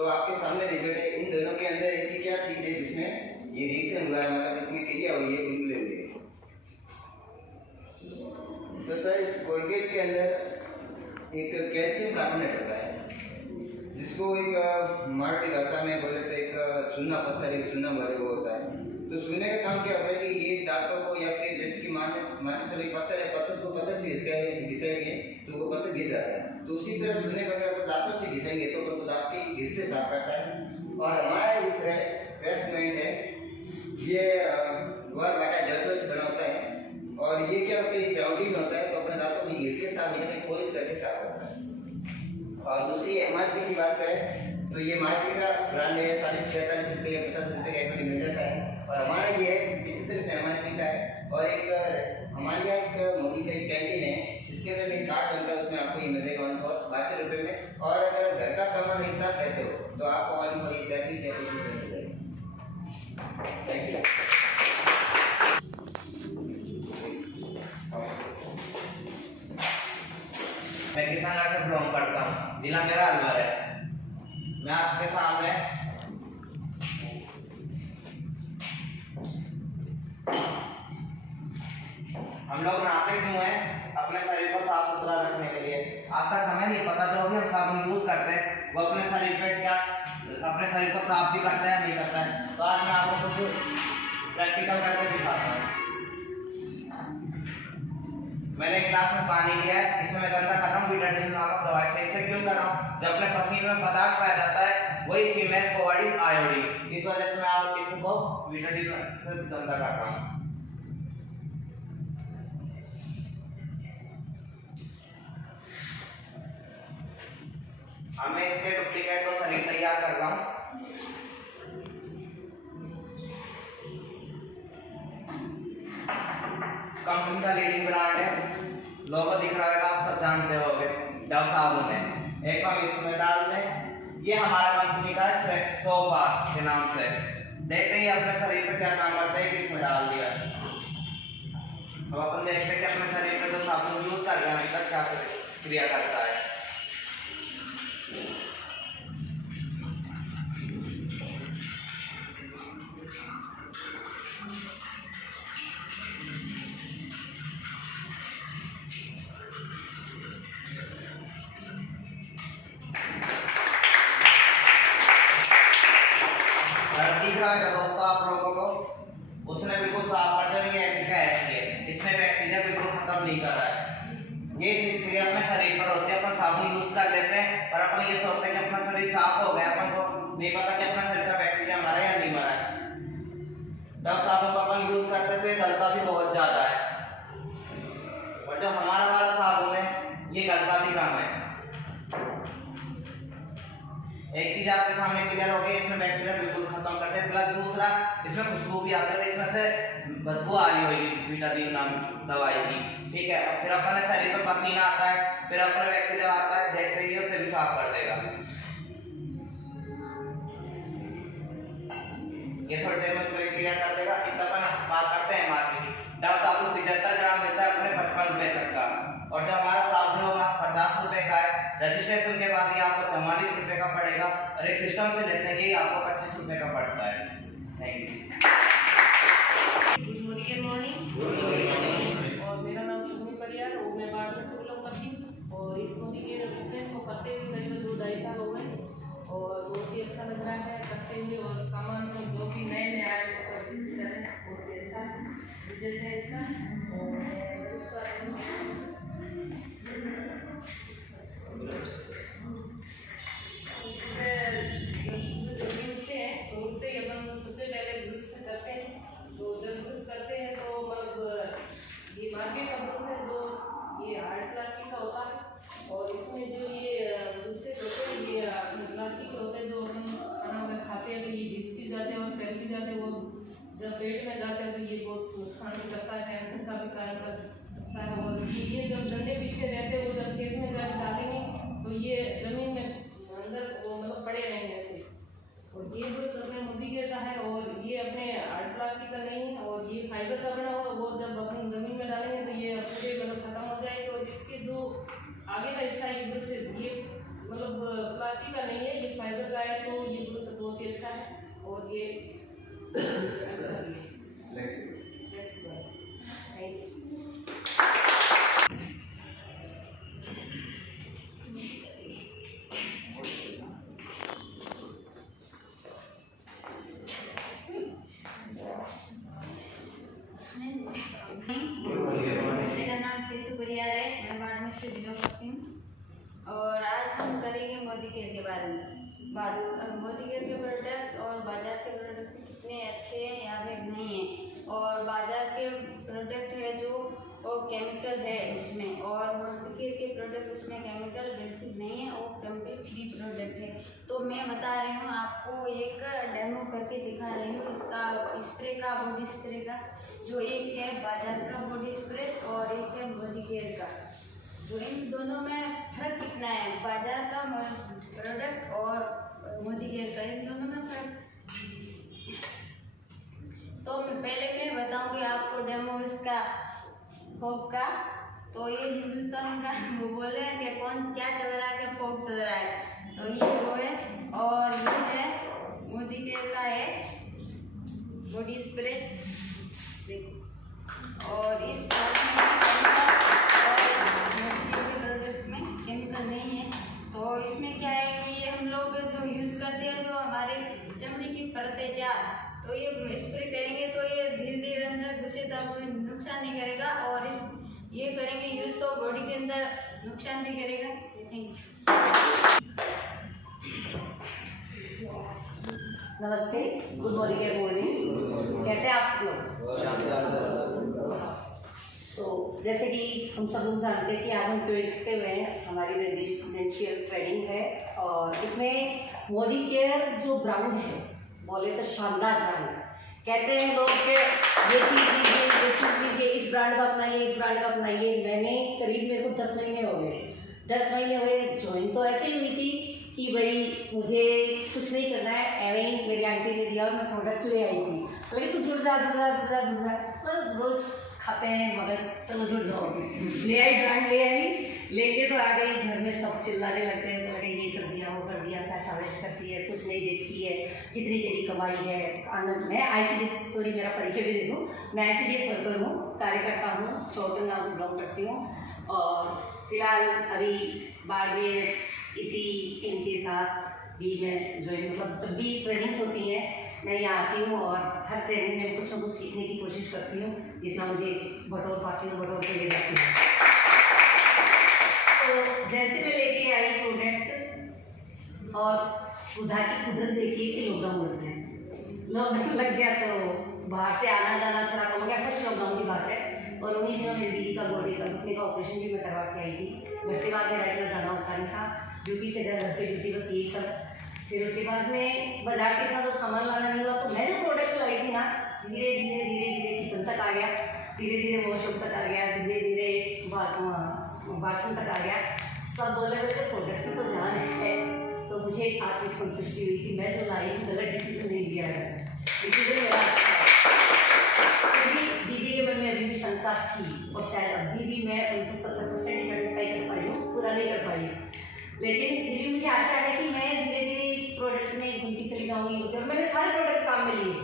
तो आपके सामने रिजल्ट है। इन दोनों के अंदर ऐसी क्या चीज़ है जिसमें ये रिएक्शन हुआ है, मतलब इसमें क्रिया हुई है बिल्कुल हुई है। तो सर इस कोलगेट के अंदर एक कैल्शियम कार्बोनेट होता है, जिसको एक मराठी भाषा में बोले तो एक चूना पत्थर, एक चूना भरे वो होता है। तो चूने का काम क्या होता है कि ये दांतों को, या फिर जैसे कि माने चलो एक पत्थर है, पत्थर को पत्थर से घिसेंगे तो वो पत्थर घिस जाता है। तो उसी तरह चूने को अगर दांतों से घिसेंगे तो वो दांत की घिस से साफ करता है। और हमारा ये फ्रेश माइंड है, ये ग्वार बाटा जलपल से बना होता है, और ये क्या होता है, ग्राउंडिंग होता है, तो अपने दांतों को घिस के साफ नहीं, पॉलिश करके साफ करता है। और दूसरी एमआरपी की बात करें तो ये मार्केट का ब्रांड है, 40-45 रुपये या 50 रुपये का एमआरपी मिल जाता है, और हमारा ये 75 रुपये एमआरपी का है। और एक हमारे यहाँ एक मोदी का कैंटीन है, इसके अंदर एक कार्ड बनता है, उसमें आपको ये मिलेगा 82 रुपये में। और अगर घर का सामान एक साथ लेते हो तो आपको ऑनली फॉर 33 या 25 रुपये मिल जाएगा। Thank you. मैं किसानगढ़ से बिलोंग करता हूँ, जिला मेरा अलवर है। मैं आपके सामने हम लोग नहाते क्यों हैं? अपने शरीर को साफ सुथरा रखने के लिए। आज तक हमें नहीं पता जो भी हम साबुन यूज करते हैं वो अपने शरीर पे क्या, अपने शरीर को साफ भी करता है या नहीं करता है। तो आज मैं आपको कुछ प्रैक्टिकल करके दिखाता हूँ। मैंने एक ग्लास में पानी लिया है, इसमें मैं गंदा कर रहा हूँ बीटाडीन नामक दवाई से। इससे क्यों कर रहा हूँ? जब अपने पसीने में पदार्थ पाया जाता है वही सीमेंट कोवाडिन आयोडीन, इस वजह से मैं इसको बीटाडीन से गंदा कर रहा हूँ। अब मैं इसके डुप्लीकेट को शरीर तैयार कर रहा हूँ। कंपनी का लीडिंग ब्रांड है, लोगो दिख रहा होगा, आप सब जानते होंगे, डव साबुन है। एक हम इसमें डाल दें, ये हमारा कंपनी का है सोफास के नाम से। देखते ही अपने शरीर पे क्या काम करते हैं कि इसमें डाल दिया। अब अपन देखते हैं कि अपने शरीर पे जो साबुन यूज कर रहे हैं अभी तक क्या क्रिया करता है। दिख रहा है दोस्तों आप लोगों को, उसने बिल्कुल साफ कर दिया। ये ऐसी का ऐसी है, इसमें बैक्टीरिया बिल्कुल खत्म नहीं कर रहा है। ये क्रिया अपने शरीर पर होती है। अपन साबुन यूज कर लेते हैं और अपन ये सोचते हैं कि अपना शरीर साफ हो गया, अपन को नहीं पता कि अपना शरीर का बैक्टीरिया मरा है या नहीं मरा है। डव साबुन को अपन यूज करते हैं तो ये गलता भी बहुत ज्यादा है, और जो हमारा वाला साबुन है ये गलता भी कम है। एक चीज आपके सामने क्लियर हो गई, इसमें बैक्टीरिया बिल्कुल खत्म करते हैं, प्लस दूसरा इसमें खुशबू भी आती है, इसमें से बदबू आ रही होगी बीटाडीन नाम दवाई की, ठीक है। और फिर अपने शरीर पर पसीना आता है, फिर अपना बैक्टीरिया आता है, देखते ही उसे भी साफ कर देगा। ये थोड़ी देर में उसमें क्रिया कर देगा। इतना अपन बात करते हैं एमआरपी की। डव साबुन 75 ग्राम मिलता है अपने 55 रुपए तक का, और जो हमारा साबुन होगा 50 रुपए का है। रजिस्ट्रेशन के बाद ये आपको 44 रुपए का पड़ेगा, और एक सिस्टम से लेते हैं ये आपको 25 रुपए का पड़ता है। Thank you. Good morning. और मेरा नाम सुमी परियार, और मैं बाढ़ में बिलोंग करती हूँ, और इस मोदी के बिजनेस को करते हुए करीबन 2-2.5 साल हो गए, और बहुत ही अच्छा लग रहा है करते हुए। और सामान जो भी नए नए आए हैं सब यूज करें, बहुत ही अच्छा रिजल्ट है इसका। और इसका उठते ही अपन सबसे पहले ब्रश करते हैं। तो जब ब्रश करते हैं तो मतलब ये मार्केट का ब्रश है, जो ये हार्ड प्लास्टिक का होता है, और इसमें जो ये दूसरे होते हैं ये प्लास्टिक के होते हैं, जो अपन खाना वगैरह खाते हैं तो ये घिस भी जाते हैं और फैल भी जाते हैं। वो जब पेट में जाते हैं तो ये बहुत नुकसान भी करता है, कैंसर का भी कारण कर सकता है। और ये जब डंडे पीछे रहते हैं वो जब खेत में जब डालेंगे तो ये जमीन में अंदर वो मतलब पड़े रहेंगे ऐसे। और ये ब्रश अपने मोदी का है, और ये अपने हार्ड प्लास्टिक का नहीं है, और ये फाइबर का बना हुआ। वो जब अपन जमीन में डालेंगे तो ये पूरे मतलब खत्म हो जाएगी। और इसके जो आगे का हिस्सा ये ब्रश ये मतलब प्लास्टिक का नहीं है, ये फाइबर का है तो ये ब्रूस बहुत ही अच्छा है और ये फ्लेक्सिबल है। Thank you. मेरा नाम केतु परियार है, मैं बाड़मेर से बिलोंग करती हूँ और आज हम करेंगे मोदी केयर के बारे में बात। मोदी केयर के प्रोडक्ट और बाजार के प्रोडक्ट कितने अच्छे हैं या फिर नहीं है, और बाजार के प्रोडक्ट है जो वो केमिकल है उसमें, और मोदी केयर के प्रोडक्ट उसमें केमिकल बिल्कुल नहीं है, वो केमिकल फ्री प्रोडक्ट है। तो मैं बता रही हूँ आपको, एक डेमो करके दिखा रही हूँ इसका स्प्रे का, बॉडी स्प्रे का। जो एक है बाजार का बॉडी स्प्रे और एक है मोदी केयर का। तो इन दोनों में फर्क कितना है, बाजार का प्रोडक्ट और मोदी केयर का, इन दोनों में फर्क। तो पहले मैं बताऊंगी आपको डेमो इसका फोक का। तो ये हिंदुस्तान का वो बोले कि कौन क्या चल रहा है, कि फोक चल रहा है, तो ये वो है। और ये है मोदी केयर का है बॉडी स्प्रे, देखो। और इस प्रोडक्ट में केमिकल नहीं है। तो इसमें क्या है कि हम लोग जो यूज़ करते हैं तो हमारे चमड़ी की परतें जा, तो ये स्प्रे करेंगे तो ये धीरे धीरे अंदर घुसे तो कोई नुकसान नहीं करेगा, और इस ये करेंगे यूज़ तो बॉडी के अंदर नुकसान नहीं करेगा। Thank you. नमस्ते, गुड मॉर्निंग, गुड मॉर्निंग। कैसे आप लोग? तो जैसे कि हम सब लोग जानते हैं कि आज हम क्यों हुए हैं, हमारी रेजिडेंशियल ट्रेनिंग है और इसमें मोदी केयर जो ब्रांड है, बोले तो शानदार ब्रांड है। कहते हैं लोग कि ये चीज़ लीजिए, ये चीज़ लीजिए, इस ब्रांड का अपनाइए, इस ब्रांड का अपनाइए। मैंने करीब मेरे को 10 महीने हो गए, 10 महीने हुए ज्वाइन तो ऐसे ही हुई थी कि भाई मुझे कुछ नहीं करना है, एवं ही मेरी आंटी ने दिया और मैं प्रोडक्ट ले आई थी। लेकिन तू जुड़ जा मतलब रोज खाते हैं मगर चलो जुड़ जाओ। ले आई ब्रांड, ले आई, लेके तो आ गई, घर में सब चिल्लाने लगते हैं, तो लगे ये कर दिया, वो कर दिया, पैसा वेस्ट करती है, कुछ नहीं देखती है, कितनी तेरी कमाई है। आनंद, मैं ICDS, सॉरी मेरा परिचय भी दे दूँ, मैं ICDS वर्कर हूँ, कार्यकर्ता हूँ, चौटन गाँव से बिलोंग करती हूँ और फिलहाल अभी बाड़मेर इसी टीम के साथ भी मैं जो है मतलब जब भी ट्रेनिंग्स होती हैं मैं यहाँ आती हूँ और हर ट्रेनिंग में कुछ ना कुछ सीखने की कोशिश करती हूँ, जितना मुझे बटोर पाती हूँ बटोर के ले जाती हूँ। तो जैसे मैं लेके आई प्रोडक्ट और खुदा की कुदरत देखिए कि लॉकडाउन लग गया। लॉकडाउन लग गया तो बाहर से आना जाना थोड़ा कम हो गया, कुछ लॉकडाउन की बात है। और उन्हीं दिनों मेरी दीदी का गोडे का घुटने का ऑपरेशन भी मैं करवा के आई थी। घर से बाद मेरा इतना जाना होता नहीं था, ड्यूटी से घर से ड्यूटी, बस यही सब। फिर उसके बाद में बाजार से इतना तो सामान लाना नहीं हुआ, तो मैं जो प्रोडक्ट लाई थी ना, धीरे धीरे धीरे धीरे किचन तक आ गया, धीरे धीरे वॉशरूम तक आ गया, धीरे धीरे बाथरूम तक आ गया। सब बोले बोले प्रोडक्ट में तो जान है। तो मुझे एक आत्मिक संतुष्टि हुई कि मैं जो लाई हूँ गलत डिसीजन नहीं लिया है, डिसीजन मेरा अच्छा है। दीदी के मन में अभी भी शंका थी और शायद अभी भी मैं उनको 70% सेटिस्फाई कर पाई हूँ, पूरा नहीं कर पाई हूँ, लेकिन फिर भी मुझे आशा है कि मैं धीरे धीरे इस प्रोडक्ट में घूमती चली जाऊंगी। और मैंने सारे प्रोडक्ट काम में लिए,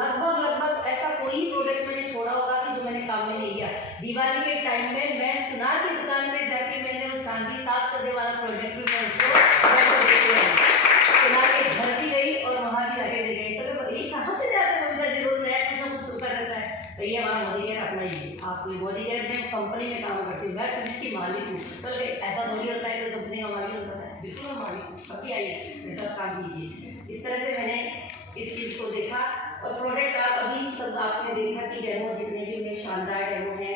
लगभग ऐसा कोई प्रोडक्ट मैंने छोड़ा होगा कि जो मैंने काम में नहीं लिया। दिवाली के टाइम में मैं सुनार की दुकान पे जाके मैंने वो चांदी साफ करने वाला प्रोडक्ट भी मैं उसको सुनार के घर भी गई और वहाँ भी जाके दे गई। तो ये कहाँ से जाते हैं बबीता जी, रोज नया कुछ ना कुछ सुनता रहता है। तो ये हमारा मोदी केयर अपना ही है। आप मोदी केयर में कंपनी में काम करती हूँ, मैं पुलिस की मालिक हूँ, तो ऐसा थोड़ी होता है कि कंपनी का मालिक होता है। बिल्कुल हम मालिक हूँ, अभी आइए मेरे साथ काम कीजिए। इस तरह से मैंने इस चीज़ को देखा और प्रोडक्ट आप अभी सब आपने देखा कि डेमो जितने भी में शानदार डेमो है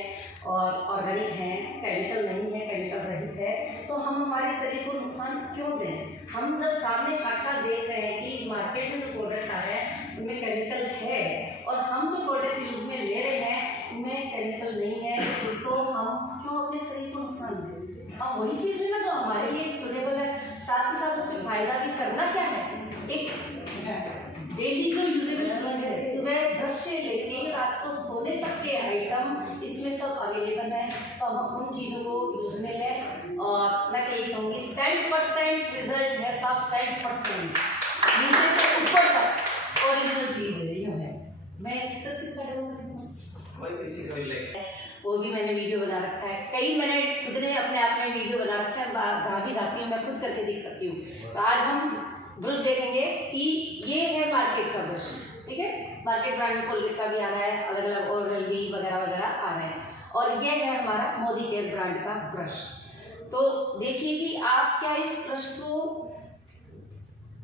और ऑर्गेनिक है, केमिकल नहीं है, केमिकल रहित है। तो हम हमारे शरीर को नुकसान क्यों दें? हम जब सामने साक्षात देख रहे हैं कि मार्केट में जो प्रोडक्ट आ रहे हैं उनमें केमिकल है और हम जो प्रोडक्ट यूज में ले रहे हैं उनमें केमिकल नहीं है, तो हम क्यों अपने शरीर को नुकसान दें? हम वही चीज़ लेना जो हमारे लिए सुटेबल है, साथ ही साथ उसमें फायदा भी करना क्या है, एक डेली जो यूजेबल चीज़ है। सुबह ब्रश से लेके रात को सोने तक के आइटम इसमें सब अवेलेबल है। तो हम उन चीज़ों को यूज में लें और मैं तो यही कहूँगी 100% रिजल्ट है, सब 100% नीचे से ऊपर तक ओरिजिनल चीज़ है। यो है मैं सर किस बारे में वो भी मैंने वीडियो बना रखा है, कई मैंने खुद ने अपने आप में वीडियो बना रखा है, जहाँ भी जाती हूँ मैं खुद करके दिखाती हूँ। तो आज हम ब्रश देखेंगे कि ये है मार्केट का ब्रश, ठीक है। मार्केट ब्रांड कोलगेट का भी आ रहा है, अलग अलग ओरल बी वगैरह वगैरह आ रहे हैं, और ये है हमारा मोदी केयर ब्रांड का ब्रश। तो देखिए कि आप क्या इस ब्रश को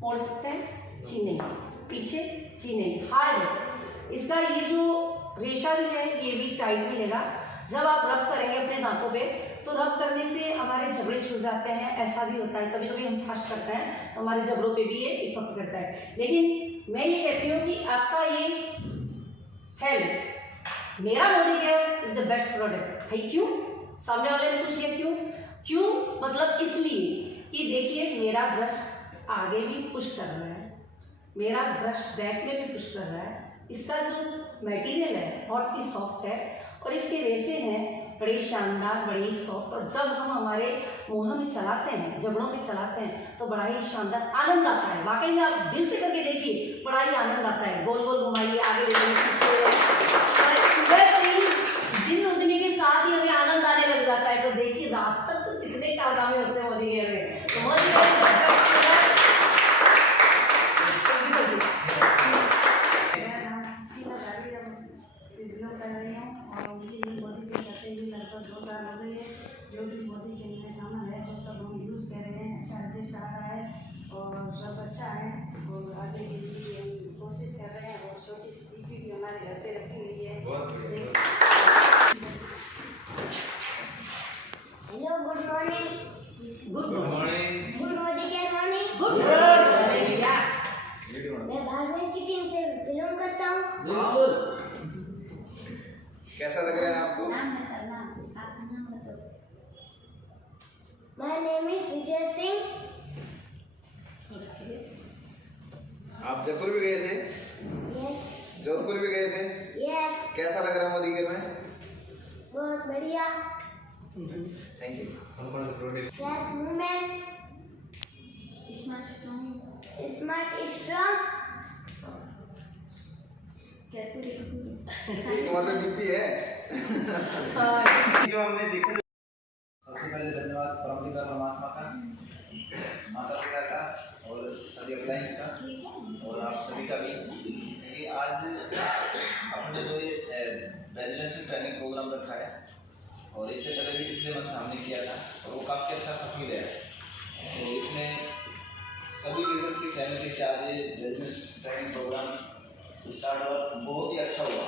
मोड़ सकते हैं? जी नहीं, पीछे जी नहीं, हार्ड है इसका। ये जो रेशा भी है ये भी टाइट मिलेगा। जब आप रब करेंगे अपने दांतों पे तो रब करने से हमारे जबड़े छू जाते हैं, ऐसा भी होता है। कभी कभी हम फास्ट करते हैं तो हमारे जबड़ों पे भी ये इफेक्ट करता है। लेकिन मैं ये कहती हूँ कि आपका ये हेल्थ, मेरा Modi care is the best product है। क्यों? सामने वाले ने पूछ लिया क्यों मतलब इसलिए कि देखिए मेरा ब्रश आगे भी पुश कर रहा है, मेरा ब्रश बैक में भी पुश कर रहा है। इसका जो मटेरियल है बहुत ही सॉफ्ट है और इसके रेसे हैं बड़े शानदार, बड़े ही सॉफ्ट। और जब हम हमारे मुंह में चलाते हैं, जबड़ों में चलाते हैं तो बड़ा ही शानदार आनंद आता है। वाकई में आप दिल से करके देखिए, बड़ा ही आनंद आता है। गोल गोल घुमाइए, आगे ले सुबह से ही दिन उगने के साथ ही हमें आनंद आने लग जाता है। तो देखिए रात तक तो कितने कारनामे होते हैं मोदी केयर में। तो मोदी सब अच्छा है और आगे के लिए हम कोशिश कर रहे हैं। और छोटी सी टीवी भी हमारे घर पे रखी हुई है। Hello, good morning. Good morning. Good Modi care morning. Good morning. मैं भागवत की टीम से बिलोंग करता हूँ। बिल्कुल। कैसा लग रहा है आपको? नाम बताओ, आपका नाम बताओ। My name is Vijay Singh. आप जयपुर भी गए थे? यस। जोधपुर भी गए थे? यस। कैसा लग रहा है मोदी केयर में? बहुत बढ़िया। Thank you. Yes movement, smart strong. मतलब बीपी है। जो हमने देखा, सबसे पहले धन्यवाद परमपिता परमात्मा का, माता पिता का और सभी अप्लायंस का और आप सभी का भी। क्योंकि आज अपने जो ये रेजिडेंशियल ट्रेनिंग प्रोग्राम रखा है और इससे पहले भी पिछले मंथ हमने किया था और वो काफ़ी अच्छा सफल गया। तो इसमें सभी लीडर्स की सहमति से आज ये रेजिडेंशियल ट्रेनिंग प्रोग्राम स्टार्ट हुआ, बहुत ही अच्छा हुआ।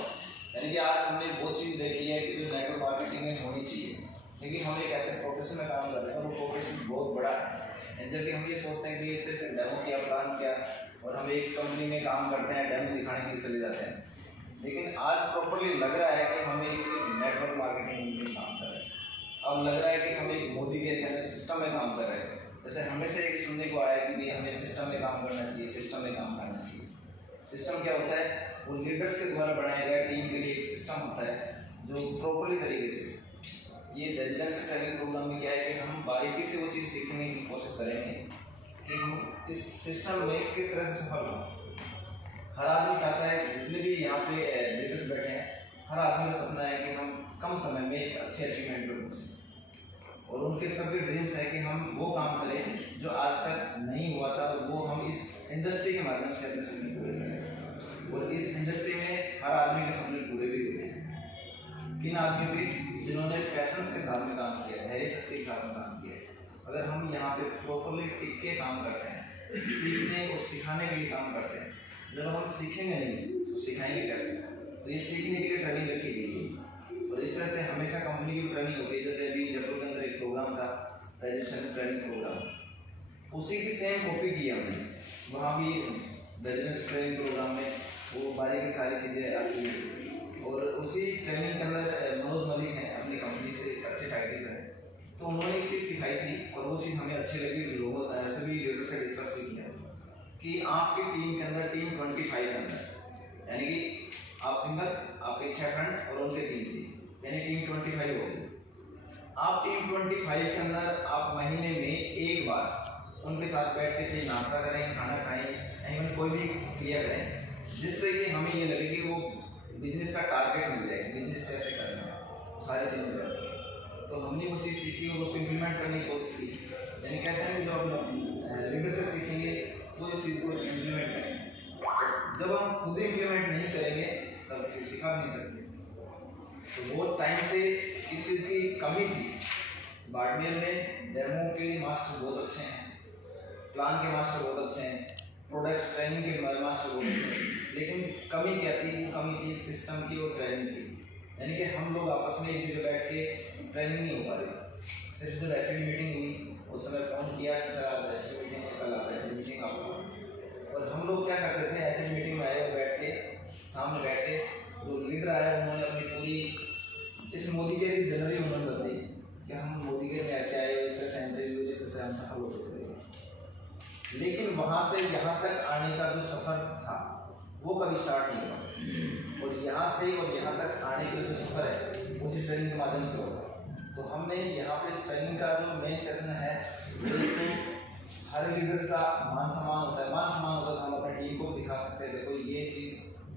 यानी कि आज हमने वो चीज़ देखी है कि जो नेटवर्क मार्केटिंग में होनी चाहिए। क्योंकि हम एक ऐसे प्रोफेशन में काम कर रहे हैं और वो प्रोफेशन बहुत बड़ा है। जबकि हम ये सोचते हैं कि ये सिर्फ डेमो किया, प्लान किया और हम एक कंपनी में काम करते हैं, डेमो दिखाने के लिए चले जाते हैं। लेकिन आज प्रॉपर्ली लग रहा है कि हम एक नेटवर्क मार्केटिंग में काम कर रहे हैं। अब लग रहा है कि हम एक मोदी केयर के अंदर सिस्टम में काम कर रहे हैं। जैसे हमें से एक सुनने को आया कि भाई हमें सिस्टम में काम करना चाहिए, सिस्टम में काम करना चाहिए। सिस्टम क्या होता है? वो लीडर्स के द्वारा बनाया गया टीम के लिए एक सिस्टम होता है जो प्रॉपर्ली तरीके से। ये रेजिडेंशियल ट्रेनिंग प्रोग्राम में क्या है कि हम बारीकी से वो चीज़ सीखने की कोशिश करेंगे कि हम इस सिस्टम में किस तरह से सफल हों। हर आदमी चाहता है, जितने भी यहाँ पे लीडर्स बैठे हैं, हर आदमी का सपना है कि हम कम समय में एक अच्छे अचीवमेंट पर पहुँचें। और उनके सभी ड्रीम्स है कि हम वो काम करें जो आज तक नहीं हुआ था, वो हम इस इंडस्ट्री के माध्यम से अपने सपने पूरे करें। और इस इंडस्ट्री में हर आदमी के सपने पूरे भी हुए हैं। किन आदमी भी जिन्होंने पैशंस के साथ में काम किया, धैर्य शक्ति के साथ में काम किया। अगर हम यहाँ पे प्रॉपर्ली टिक के काम करते हैं, सीखने और सिखाने के लिए काम करते हैं, जब हम सीखेंगे नहीं तो सिखाएंगे कैसे? तो ये सीखने के लिए ट्रेनिंग रखी गई है। और इस तरह से हमेशा कंपनी की ट्रेनिंग होती है। जैसे अभी जयपुर के अंदर एक प्रोग्राम था, रेजिडेंशियल ट्रेनिंग प्रोग्राम, उसी की सेम कॉपी की हमने। वहाँ भी रेजिडेंशियल ट्रेनिंग प्रोग्राम में वो बारीकी सारी चीज़ें आती हैं। और उसी ट्रेनिंग के अंदर मनोज मलिक हैं, अपनी कंपनी से एक अच्छे टाइटल है, तो उन्होंने एक चीज़ सिखाई थी और वो चीज़ हमें अच्छी लगी। लोगों सभी लीडर से डिस्कस भी किया कि आपकी टीम के अंदर, टीम 25 के अंदर यानी कि आप सिंगल, आपके 6 फ्रेंड और उनके 3 थे, यानी टीम 25 हो गई। आप टीम 25 के अंदर आप महीने में एक बार उनके साथ बैठ के चाहिए नाश्ता करें, खाना खाएं, यानी कोई भी क्रिया करें, जिससे कि हमें ये लगे कि वो बिजनेस का टारगेट मिल जाए, बिजनेस कैसे करना है, सारी चीज़ें हो जाती हैं। तो हमने वो चीज़ सीखी और उसको इम्प्लीमेंट करने की कोशिश की। यानी कहते हैं कि जो हम लीडर से सीखेंगे तो इस चीज़ को इम्प्लीमेंट करेंगे। जब हम खुद इम्प्लीमेंट नहीं करेंगे तब किसी सिखा नहीं सकते। तो बहुत टाइम से इस चीज़ की कमी थी। बाड़मेर में डेमो के मास्टर बहुत अच्छे हैं, प्लान के मास्टर बहुत अच्छे हैं, प्रोडक्ट्स ट्रेनिंग के मास्टर बहुत अच्छे हैं, लेकिन कमी क्या थी? वो कमी थी सिस्टम की और ट्रेनिंग की। यानी कि हम लोग आपस में एक जगह बैठ के ट्रेनिंग नहीं हो पा रही। सिर्फ जब ऐसी मीटिंग हुई उस समय फ़ोन किया कि सर आज ऐसी मीटिंग है, कल आप ऐसी मीटिंग आओ। और हम लोग क्या करते थे, ऐसी मीटिंग में आए और बैठ के सामने बैठ के जो लीडर आया उन्होंने अपनी पूरी इस मोदी के जनरली उन्होंने बताई कि हम मोदी के में ऐसे आए, इस तरह से इंटरव्यू, इस तरह से हम सफल होते चले। लेकिन वहाँ से यहाँ तक आने का जो सफ़र था वो कभी स्टार्ट नहीं हुआ, और यहाँ से और यहाँ तक आने का जो सफ़र है उसी ट्रेनिंग के माध्यम से होगा। तो हमने यहाँ पे इस ट्रेनिंग का जो मेन सेशन है, तो हर लीडर्स का मान सम्मान होता है। मान सम्मान होता है तो हम अपने टीम को भी दिखा सकते हैं, देखो ये चीज़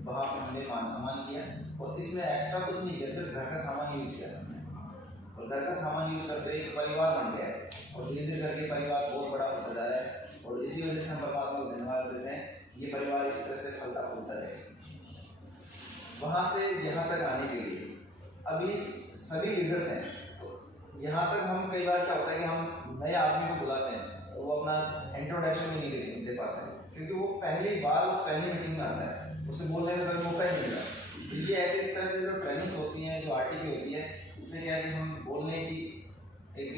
वहाँ पर हमने मान सम्मान किया, और इसमें एक्स्ट्रा कुछ नहीं किया, सिर्फ घर का सामान यूज़ किया हमने। और घर का सामान यूज़ करते एक परिवार बन गया है, और धीरे धीरे करके परिवार बहुत बड़ा होता जा रहा है। और इसी वजह से हम परमात्मा को धन्यवाद देते हैं, ये परिवार इसी तरह से फलता फूलता रहे। वहाँ से यहाँ तक आने के लिए अभी सभी लीडर्स हैं, तो यहाँ तक हम कई बार क्या होता है कि हम नए आदमी को बुलाते हैं तो वो अपना इंट्रोडक्शन नहीं दे पाते हैं, क्योंकि वो पहली बार उस पहली मीटिंग में आता है, उसे बोलने का कभी मौका ही नहीं मिला। तो ये ऐसी तरह से जो ट्रेनिंग्स होती हैं, जो आरटीपी होती है, इससे क्या है कि हम बोलने की एक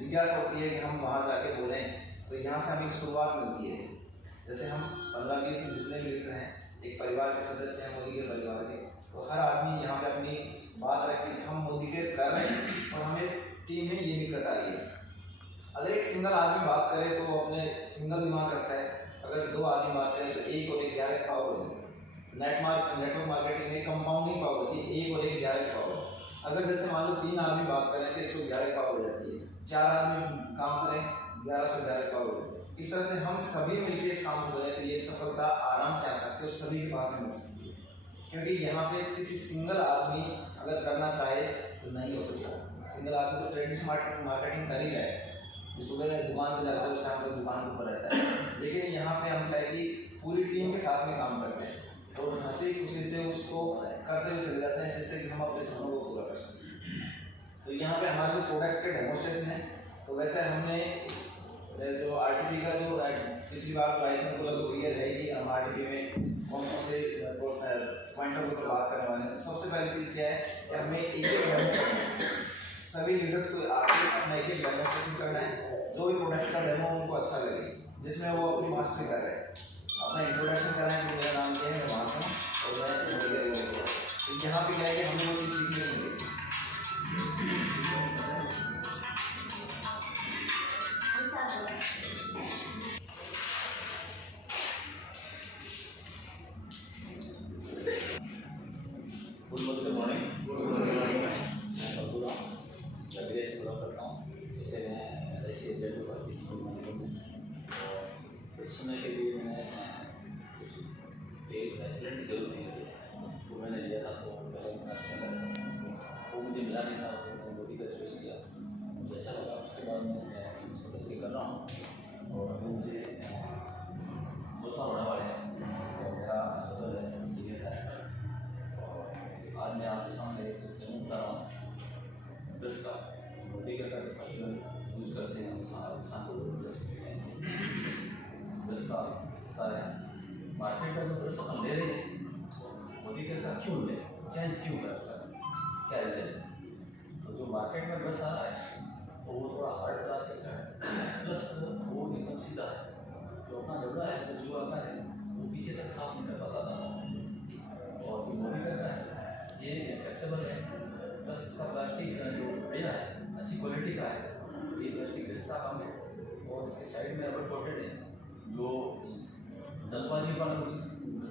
जिज्ञासा होती है कि हम वहाँ जाके बोलें, तो यहाँ से हमें एक शुरुआत मिलती है। जैसे हम 15-20 जितने भी लीडर हैं, एक परिवार के सदस्य हैं मोदी के परिवार के, तो हर आदमी यहाँ पे अपनी बात रखे कि हम मोदी के कर रहे हैं और हमें टीम में ये दिक्कत आ रही है। अगर एक सिंगल आदमी बात करे तो वो अपने सिंगल दिमाग रखता है, अगर 2 आदमी बात करें तो 1 और 1 11 पावर हो जाती है। नेटवर्क मार्केटिंग में कंपाउंडिंग पावर होती है, 1 और 1 11 पावर। अगर जैसे मान लो 3 आदमी बात करें तो 111 पावर हो जाती है, 4 आदमी काम करें 1111 पावर हो जाती है। इस तरह से हम सभी मिलकर इस काम को करें तो ये सफलता आराम से आ सकती है और सभी के पास में मिल सकती है, क्योंकि यहाँ पे किसी सिंगल आदमी अगर करना चाहे तो नहीं हो सकता। सिंगल आदमी तो ट्रेडिशनल मार्केटिंग कर ही रहा है, जो सुबह दुकान पर जाता है वो शाम को दुकान के ऊपर रहता है, लेकिन यहाँ पे हम क्या है कि पूरी टीम के साथ में काम करते हैं तो हंसी खुशी से उसको करते हुए चले जाते हैं, जिससे कि हम अपने सपनों को पूरा कर सकें। तो यहाँ पे हमारे जो प्रोडक्ट्स के डेमोस्ट्रेशन है, तो वैसे हमने जो आरटीपी का जो पिछली बार जो आई थी उनको लगभग क्लियर है कि हम आरटीपी में कौन कौन से पॉइंटों पर बात करने वाले हैं। तो सबसे पहली चीज़ क्या है कि हमें एक सभी लीडर्स को आगे अपना एक डेमोस्ट्रेशन करना है, जो भी प्रोडक्ट्स का डेमो उनको अच्छा लगे, जिसमें वो अपनी मास्टरी कर रहे हैं। अपना इंट्रोडक्शन कराएं कि मेरा नाम ये है, मैं वहाँ से हूँ और मैं मोदी का। तो यहाँ पे क्या है कि हमें वो चीज़ सीखने को मिलेगी। Good morning. मैं बबूरा जबीरे से बिलोंग करता हूँ। जैसे मैं ऐसे एजेंट करती हूँ में, और कुछ समय के लिए मैंने कुछ एक एक्सीडेंट की जरूरत थी तो मैंने लिया था। तो पहले वो मुझे मिला नहीं था, तो मैं मोदी का चॉइस किया, मुझे अच्छा लगा। उसके बाद मैं इसको तैयारी कर रहा हूँ और अभी मुझे 2 साल होने वाले हैं और मेरा लेवल है सीनियर डायरेक्टर। और आज मैं आपके सामने एक डेमो बता रहा हूँ ड्रेस का। मोदी का यूज़ करते हैं हम ड्रेस का बता रहे हैं। मार्केट का जो ड्रेस हम ले रहे हैं मोदी का क्यों ले, चेंज क्यों है, उसका क्या रीज़न है। तो जो मार्केट में ड्रेस आ रहा है तो वो थोड़ा हार्ड प्लास्टिक का है, प्लस वो एकदम सीधा है। जो अपना जबड़ा है तो जो आता है वो पीछे तक साफ नहीं कर पाता था। और जो मोदी करता है ये फ्लेक्सिबल है, प्लस इसका प्लास्टिक जो भैया है अच्छी क्वालिटी का है, ये प्लास्टिक घिसता कम है और इसके साइड में रबर कोटेड है, जो जल्दबाजी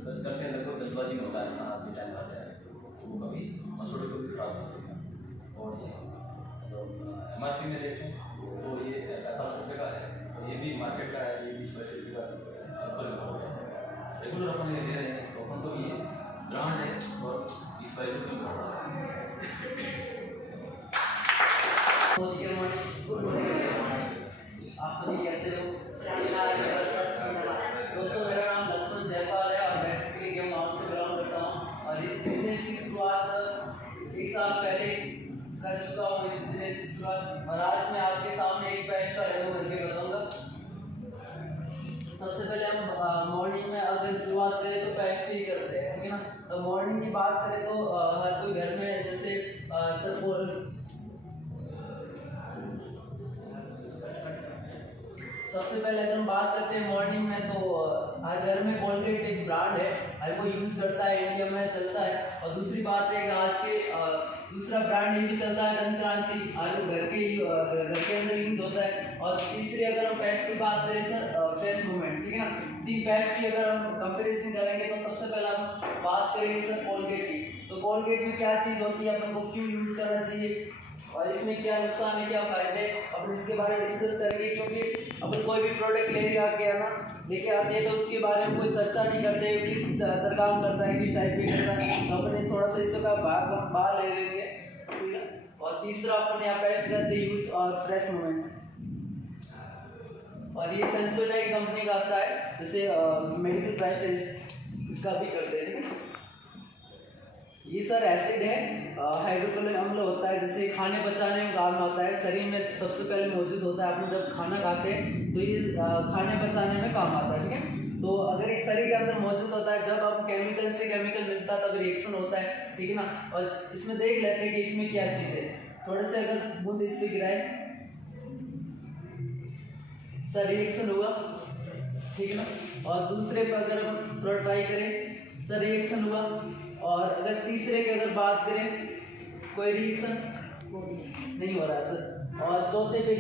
प्रेस करते हैं लगभग जल्दबाजी में होता है, इंसान आदमी टाइम आ जाए तो वो कभी मसोड़े को भी खराब नहीं करेगा। और ये MRP में देखें तो ये 45 रुपये का है, और ये भी मार्केट का है, ये 20-22 रुपये का सिंपल में हो गया। रेगुलर अपन ये ले रहे हैं तो अपन को भी ये ब्रांड है और 20-22 रुपये में पड़ रहा है। आप सभी कैसे हो? दोस्तों मेरा नाम लक्ष्मण जयपाल है और बेसिकली गेम गाँव से बिलोंग करता हूँ, और इस बिजनेस की शुरुआत 1 साल पहले कर चुका हूँ इस बिजनेस की शुरुआत। और आज मैं आपके सामने एक पैच का डेमो करके बताऊंगा। सबसे पहले हम मॉर्निंग में अगर शुरुआत करें तो पैच ही करते हैं, ठीक है ना। तो मॉर्निंग की बात करें तो हर कोई घर में जैसे सबसे पहले अगर हम बात करते हैं मॉर्निंग में तो हर घर में कोलगेट एक ब्रांड है, हर कोई यूज़ करता है, इंडिया में चलता है। और दूसरी बात है कि आज के दूसरा ब्रांड ये भी चलता है दंत क्रांति, घर के अंदर यूज़ होता है। और तीसरी अगर हम पेस्ट की बात करें सर, फ्रेश मूवमेंट, ठीक है ना। तीन पेस्ट की अगर हम कंपेरिजन करेंगे तो सबसे पहले हम बात करेंगे सर कोलगेट की। तो कोलगेट में क्या चीज़ होती है, अपन को क्यों यूज़ करना चाहिए और इसमें क्या नुकसान है, क्या फायदे, अपन इसके बारे में डिस्कस करेंगे। क्योंकि अपन कोई भी प्रोडक्ट लेके आते हैं तो उसके बारे में कोई चर्चा नहीं करते किस तरह काम करता है, किस टाइप पे करता है। तो अपने थोड़ा सा इसका भाग हम बाहर ले लेंगे, ठीक है। और तीसरा अपन यहाँ पेस्ट करते हैं यूज और फ्रेश मूवमेंट, और ये सेंसोडाइन कंपनी का आता है, जैसे मेडिकल पेस्ट है इसका भी करते हैं। ये सर एसिड है, हाइड्रोक्लोरिक अम्ल होता है, जैसे खाने पचाने में काम आता है, शरीर में सबसे पहले मौजूद होता है। आपने जब खाना खाते हैं तो ये खाने पचाने में काम आता है, ठीक है। तो अगर ये शरीर के अंदर मौजूद होता है, जब आप केमिकल से केमिकल मिलता है तब रिएक्शन होता है, ठीक है ना। और इसमें देख लेते हैं कि इसमें क्या चीज़ है। थोड़े से अगर बूंद इस पर गिराए सर रिएक्शन हुआ, ठीक है ना। और दूसरे पर अगर हम थोड़ा ट्राई करें सर रिएक्शन हुआ। और अगर तीसरे की अगर बात करें कोई रिएक्शन नहीं हो रहा है सर। और चौथे पे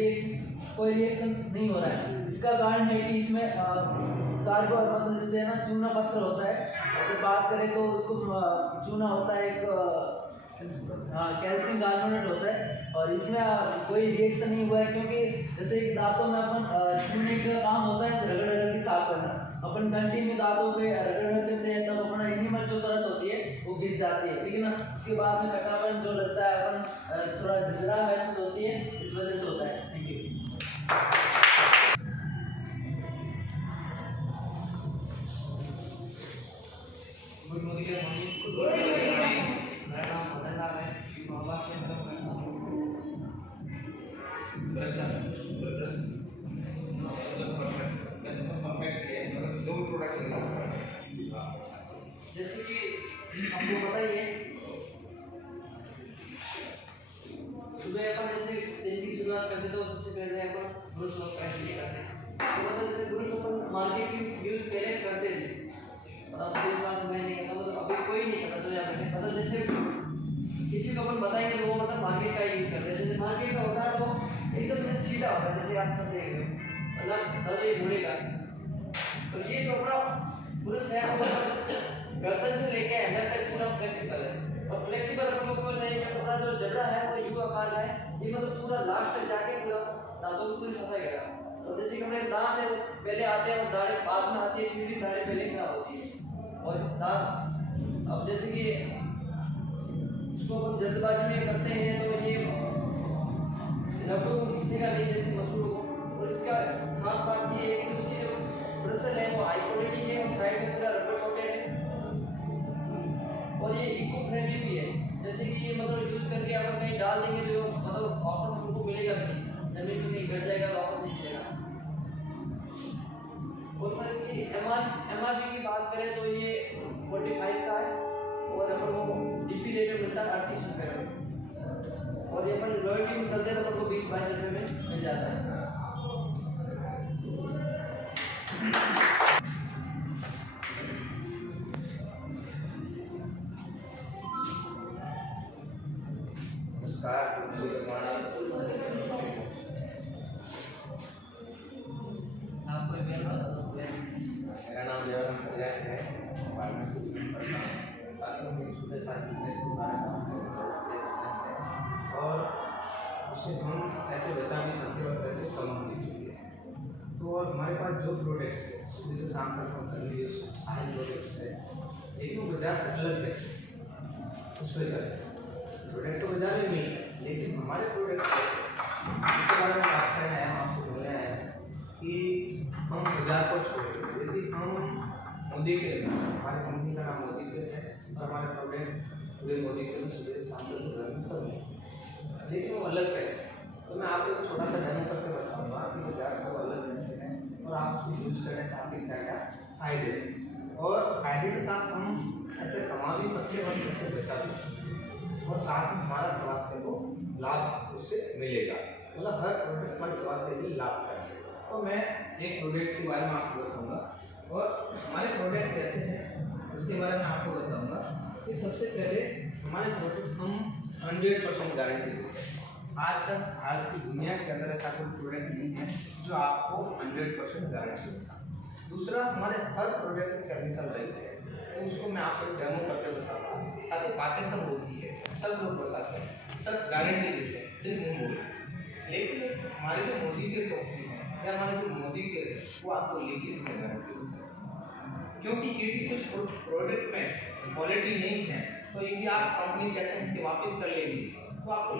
कोई रिएक्शन नहीं हो रहा है। इसका कारण है कि इसमें कार्बन मतलब जैसे ना चूना पत्थर होता है, अगर बात करें तो उसको चूना होता है एक कैल्शियम कार्बोनेट होता है, और इसमें कोई रिएक्शन नहीं हुआ है। क्योंकि जैसे दांतों में अपन चूने का काम होता है रगड़ रगड़ के साफ करना, अपन कंटिन्यू दांतों पे रगड़ करते हैं तब अपना एनिमल जो परत होती है वो घिस जाती है, ठीक है ना। उसके बाद में खट्टापन जो लगता है अपन थोड़ा झिझरा महसूस होती है, इस वजह से होता है। Thank you. Good morning. मेरा नाम मदन लाल है, मोहम्मद से मतलब करता हूँ। कैसे सब परफेक्ट है, मतलब जो प्रोडक्ट है उसका। जैसे कि आपको पता ही है सुबह अपन जैसे दिन की शुरुआत करते तो सबसे पहले अपन ब्रश और पेस्ट नहीं करते हैं। तो मतलब जैसे ब्रश अपन मार्केट की यूज पहले करते थे, मतलब 2 साल में नहीं करता, मतलब अभी कोई नहीं करता। तो यहाँ पे मतलब जैसे किसी को अपन बताएंगे तो वो मतलब मार्केट का यूज करते हैं। जैसे मार्केट का होता है तो एकदम सीधा होता है, जैसे आप सब देख रहे हो मतलब ये घोड़े का। तो ये कपड़ा पूरा शहर गर्दन से लेके अंदर तक पूरा फ्लेक्सिबल है। और फ्लेक्सिबल अपन को चाहिए कि कपड़ा जो जबड़ा है वो यू आकार का है, ये मतलब पूरा लास्ट तक जाके पूरा दांतों की पूरी सफाई करेगा। और जैसे कि हमारे दांत है वो पहले आते हैं और दाढ़ें बाद में आती है, पीढ़ी दाढ़ें पहले खराब होती है। और दांत अब जैसे कि इसको अपन जल्दबाजी में करते हैं तो ये लकड़ों को खींचने का नहीं, जैसे मसूड़ों को। और इसका खास बात ये है कि उसकी जो ब्रसल है वो हाई क्वालिटी है और साइड में पूरा रबर कोटेड है, और ये इको फ्रेंडली भी है। जैसे कि ये मतलब यूज करके अगर कहीं डाल देंगे तो मतलब वापस हमको मिलेगा नहीं, जमीन में कहीं गिर जाएगा तो वापस नहीं मिलेगा। और फिर इसकी MRP की बात करें तो ये 45 का है, और अपन को DP रेट में मिलता है 38 रुपये में, और ये अपन रॉयल्टी में चलते हैं तो अपन को 20-22 रुपये में मिल जाता है। मेरा नाम देवानंद प्रजापति है। ताकि हम सुबह साथ बिजनेस के बारे में बिजनेस है और उससे हम पैसे बचा भी सकते और पैसे कमा भी सकते। तो और हमारे पास जो प्रोडक्ट्स है सुबह से शाम तक हम कर लिए सारे प्रोडक्ट्स है, लेकिन वो बाजार से अलग कैसे उस पर चलते प्रोडक्ट तो बाजार में नहीं है, लेकिन हमारे प्रोडक्ट इसके बारे में बात करना है, हम आपसे बोलना है कि हम बाजार को छोड़ यदि हम मोदी के हमारी कंपनी का नाम मोदी के है और हमारे प्रोडक्ट पूरे मोदी के में सुबह शाम तक घर में सब है, लेकिन वो अलग कैसे। तो मैं आपको एक छोटा सा डेमो करके बताऊंगा कि बाजार सब अलग कैसे हैं और आप उसको यूज़ करने से आपके क्या क्या फ़ायदे हैं और फायदे के साथ हम ऐसे कमा भी सकते हैं और पैसे बचा भी सकते हैं और साथ में हमारा स्वास्थ्य को लाभ उससे मिलेगा, मतलब हर प्रोडक्ट हमारे स्वास्थ्य के लिए लाभकारी है। तो मैं एक प्रोडक्ट के बारे में आपको बताऊंगा और हमारे प्रोडक्ट कैसे हैं उसके बारे में आपको बताऊंगा कि सबसे पहले हमारे प्रोडक्ट हम 100% गारंटी देते हैं। आज तक भारत की दुनिया के अंदर ऐसा कोई प्रोडक्ट नहीं है जो आपको 100% गारंटी देता। दूसरा, हमारे हर प्रोडक्ट में केमिकल रहते हैं, तो उसको मैं आपको डेमो करके बताऊंगा ताकि बातें सब होती है, सब लोग बताते हैं, सब गारंटी देते हैं, सिर्फ मुँह बोल। लेकिन हमारे जो मोदी के कंपनी है या हमारे जो मोदी के वो आपको लिखित में गारंटी देते हैं, क्योंकि यदि कुछ प्रोडक्ट में क्वालिटी नहीं है तो यदि आप कंपनी कहते हैं कि वापस कर लेंगे तो आपको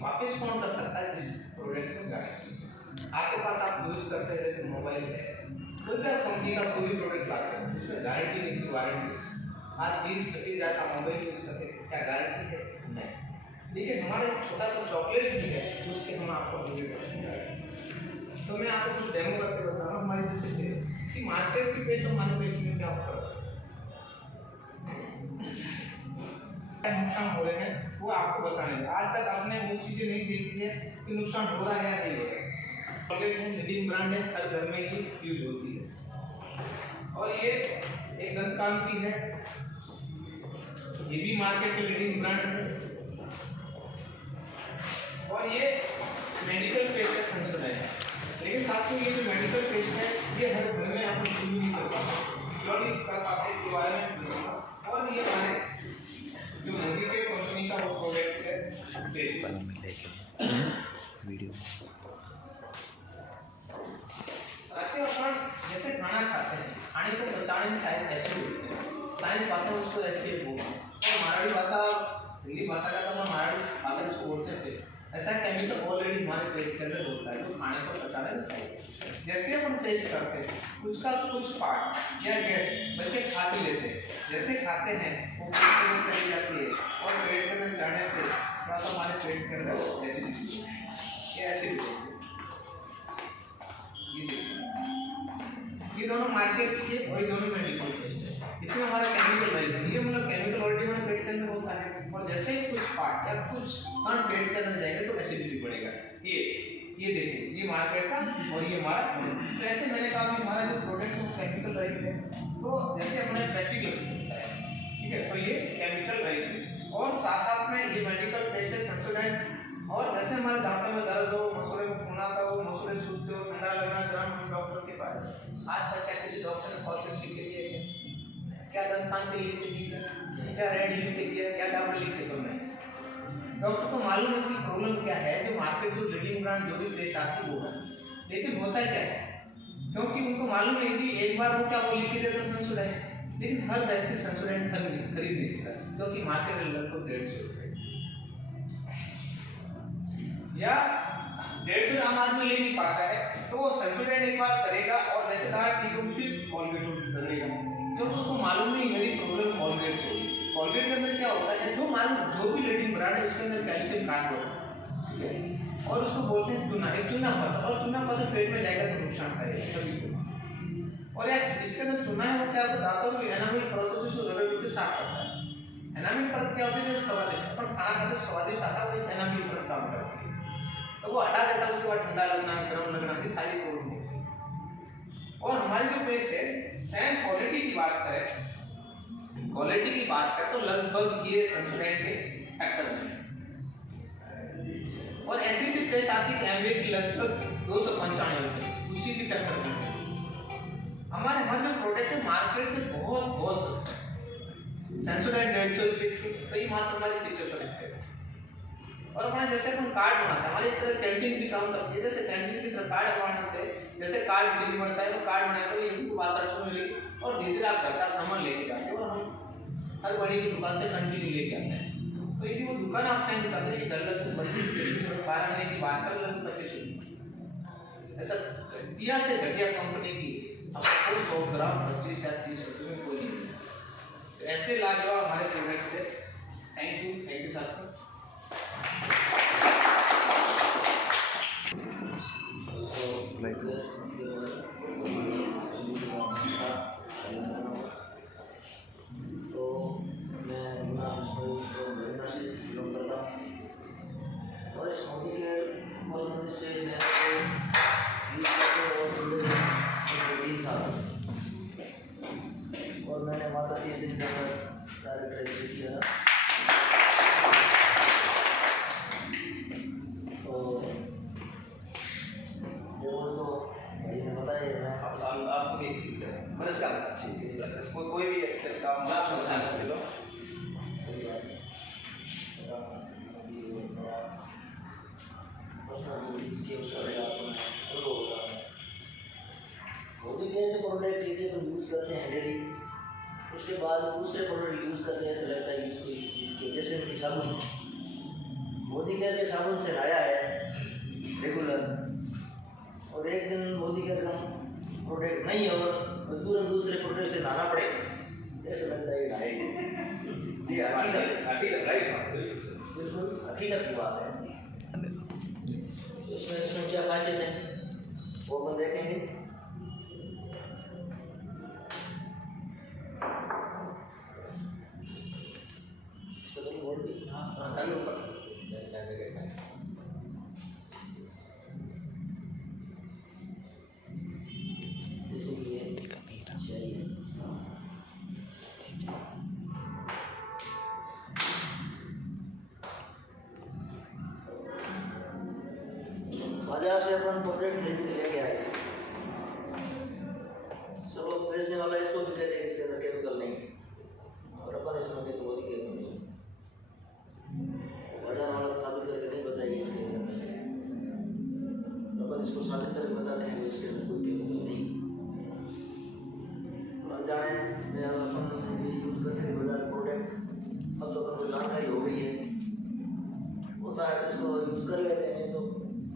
वापस कौन कर सकता है जिस प्रोडक्ट में गारंटी आपके पास आप यूज करते हैं, जैसे मोबाइल है, कोई भी कंपनी का कोई भी प्रोडक्ट लाते हैं उसमें गारंटी नहीं थी, वारंटी। आज 20-25 हज़ार का मोबाइल यूज करते हैं, क्या गारंटी है? नहीं। लेकिन हमारे छोटा सा चॉकलेट भी है उसके हम आपको 100% गारंटी। तो मैं आपको कुछ डेमो करके बताऊंगा हमारी जैसे कि मार्केट की पेज और हमारे पेज में क्या फर्क है, नुकसान हो रहे हैं वो आपको बताने। आज तक आपने वो चीजें नहीं देखी है कि नुकसान हो रहा है या नहीं हो रहा है। कॉलगेट है, लीडिंग ब्रांड है, हर घर में ही यूज होती है और ये एक दंतकांति है, ये भी मार्केट के लीडिंग ब्रांड है और ये मेडिकल पेस्ट का संशोधन है। लेकिन साथियों ये जो मेडिकल पेस्ट है ये हर घर में आप यूज नहीं कर पाते, कर पाते इसके बारे में। और ये हमारे जो मोदी के कंपनी का वो प्रोडक्ट है वीडियो अपन जैसे खाना खाते हैं, खाने को पचाने में शायद ऐसे बोलते हैं, साइंस भाषा में उसको ऐसे बोलते हैं और मराठी भाषा हिंदी भाषा का तो मराठी भाषा में उसको बोलते हैं। ऐसा केमिकल ऑलरेडी हमारे पेट के अंदर होता है जो खाने को पचाने में सही है। जैसे अपन पेस्ट करते हैं उसका कुछ पार्ट या गैस बच्चे खा के लेते हैं, जैसे खाते हैं वो पेट के अंदर चली जाती है और पेट के अंदर जाने से थोड़ा सा हमारे पेट के अंदर एसिडिटी ये एसिडिटी ये दोनों मार्केट के और ये दोनों मेडिकल पेस्ट है, इसमें हमारा केमिकल रहेगा। ये मतलब केमिकल ऑलरेडी हमारे पेट के अंदर होता है और जैसे ही कुछ पार्ट या कुछ कण पेट के अंदर जाएंगे तो एसिडिटी बढ़ेगा। ये देखिए ये मार्केट का और ये हमारा। तो ऐसे मैंने कहा कि हमारा जो प्रोडक्ट है केमिकल रहित है, तो जैसे अपने प्रैक्टिकल होता है, ठीक है, तो ये केमिकल रहित है और साथ साथ में ये मेडिकल पेस्ट है संशोधन। और जैसे हमारे दांतों में दर्द हो, मसूड़े में खून आता हो, मसूड़े सूखते हो, ठंडा लगना, गर्म, हम डॉक्टर के पास आज तक क्या किसी डॉक्टर ने कॉलगेट लिख के दिया क्या दंतकांति लिख के दी क्या रेड लिख के दिया क्या डबल लिख के? तो नहीं, डॉक्टर को मालूम है इसकी प्रॉब्लम क्या है, जो मार्केट जो लीडिंग ब्रांड जो भी पेस्ट आती है वो है। लेकिन होता क्या है, क्योंकि उनको मालूम है कि एक बार वो क्या वो लिख के देता संशोधन, लेकिन हर व्यक्ति संशोधन खरीद नहीं सकता क्योंकि मार्केट में लगभग 150 रुपये या 150 आम आदमी ले नहीं पाता है, तो वो संशोधन एक बार करेगा और जैसे कहा ठीक है फिर कॉलगेट करेगा, क्योंकि उसको मालूम नहीं मेरी प्रॉब्लम कॉलगेट से होगी। कॉलगेट के अंदर क्या होता है, जो मालूम जो भी लीडिंग ब्रांड है उसके अंदर कैल्शियम कार्बोनेट, ठीक है, और उसको बोलते हैं चूना, एक चूना पत्थर, और चूना पत्थर पेट में जाएगा तो नुकसान करेगा सभी को। और यार जिसके अंदर चूना है वो क्या होता है, दांतों की एनामिल परत होती है उसको रबड़ से साफ करता है। एनामिल परत क्या होती है, जो स्वादिष्ट अपन खाना खाते स्वादिष्ट आता है, वो एक एनामिल परत काम करती है, तो वो हटा देता है, उसके बाद ठंडा लगना, गर्म लगना, ये सारी प्रॉब्लम होती है। और हमारी जो पेस्ट है सेम क्वालिटी की बात करें, क्वालिटी की बात करें तो लगभग ये संशोधन के टक्कर में है। और ऐसी सी पेस्ट आती है एमवे की लगभग 295 रुपये, उसी की टक्कर में है। हमारे जो प्रोडक्ट है मार्केट से बहुत बहुत सस्ता है, सेंसोडाइन 150 रुपये की कई मात्र हमारे 75 रुपये। और अपना जैसे अपन कार्ड बनाते हैं, हमारी तरह कैंटीन भी काम करती है, जैसे कैंटीन की तरह कार्ड बनाते हैं, जैसे कार्ड फ्री बनता है वो कार्ड बनाकर ये हमको 62 में मिलेगी और धीरे धीरे आप घर का सामान लेके जाते हैं और हम हर बड़ी की दुकान से कंटिन्यू लेके आते हैं। तो यदि वो दुकान आप चेंज करते हैं, ये घर लगे 32 रुपये 12 महीने की बात कर लगे 25 रुपये, ऐसा घटिया से घटिया कंपनी की आपको 100 ग्राम 25 या 30 रुपये में कोई नहीं मिलेगा। तो ऐसे लाजवाब हमारे प्रोडक्ट से थैंक यू साथियों। तो मैं महीना से बिलोंग करता हूँ और इस मोदी के बोलने से मैं यूज करके और 3 साल और मैंने मात्र 30 दिन के अंदर डायरेक्ट रजिस्टर किया था। आपको भी कोई भी ऐसे काम लो मोदी के जो प्रोडक्ट ये जो यूज़ करते हैं डेली, उसके बाद दूसरे प्रोडक्ट यूज़ करते हैं, ऐसा लगता है यूज़ कोई चीज़ के, जैसे उनकी साबुन मोदी केयर के साबुन से नहाया है रेगुलर और एक दिन मोदी केयर का प्रोडक्ट नहीं है और मजबूरन दूसरे प्रोडक्ट से नहाना पड़े, ऐसा लगता है ये बिल्कुल हकीकत की बात है। इसमें क्या खासियत है वो अपन देखेंगे। बाजार से अपन प्रोडक्ट खरीद के लेके आए, सब लोग बेचने वाला इसको भी कहते हैं कि इसके अंदर केमिकल नहीं और अपन इसमें कहते हैं मोदी केमिकल नहीं, बाजार वाला तो साबित करके नहीं बताएगी इसके अंदर नहीं है, अपन इसको साबित करके बताते हैं कि इसके अंदर कोई केमिकल नहीं। और जाने मैं अपन यूज़ करते थे बाजार प्रोडक्ट, अब तो अपन को जानकारी हो गई है, होता है इसको यूज़ कर लेते हैं, नहीं तो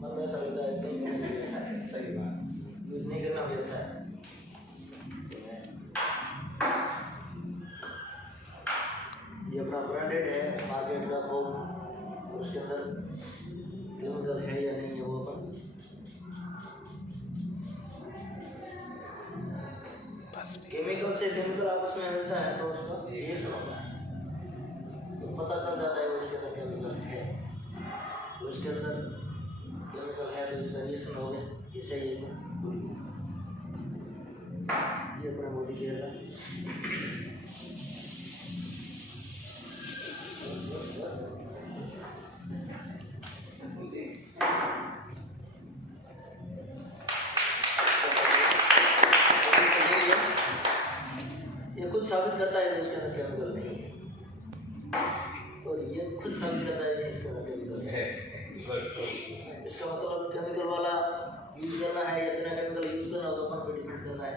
मन में ऐसा लगता है नहीं ऐसा है, सही बात, यूज़ नहीं करना भी अच्छा है। ये अपना ब्रांडेड है, मार्केट का हो, उसके अंदर केमिकल है या नहीं है वो अपन केमिकल से केमिकल आपस में मिलता है तो उसका टेस्ट होता है, तो पता चल जाता है वो इसके अंदर केमिकल है, तो इसके अंदर केमिकल है तो इसका रिएक्शन हो गया, ये सही है भूल गया। ये अपना मोदी केयर का ये खुद साबित करता है कि इसके अंदर केमिकल नहीं है और ये खुद साबित करता है कि इसके अंदर केमिकल है। इसका मतलब केमिकल वाला यूज करना है या बिना केमिकल यूज करना हो तो अपन पे डिपेंड करना है।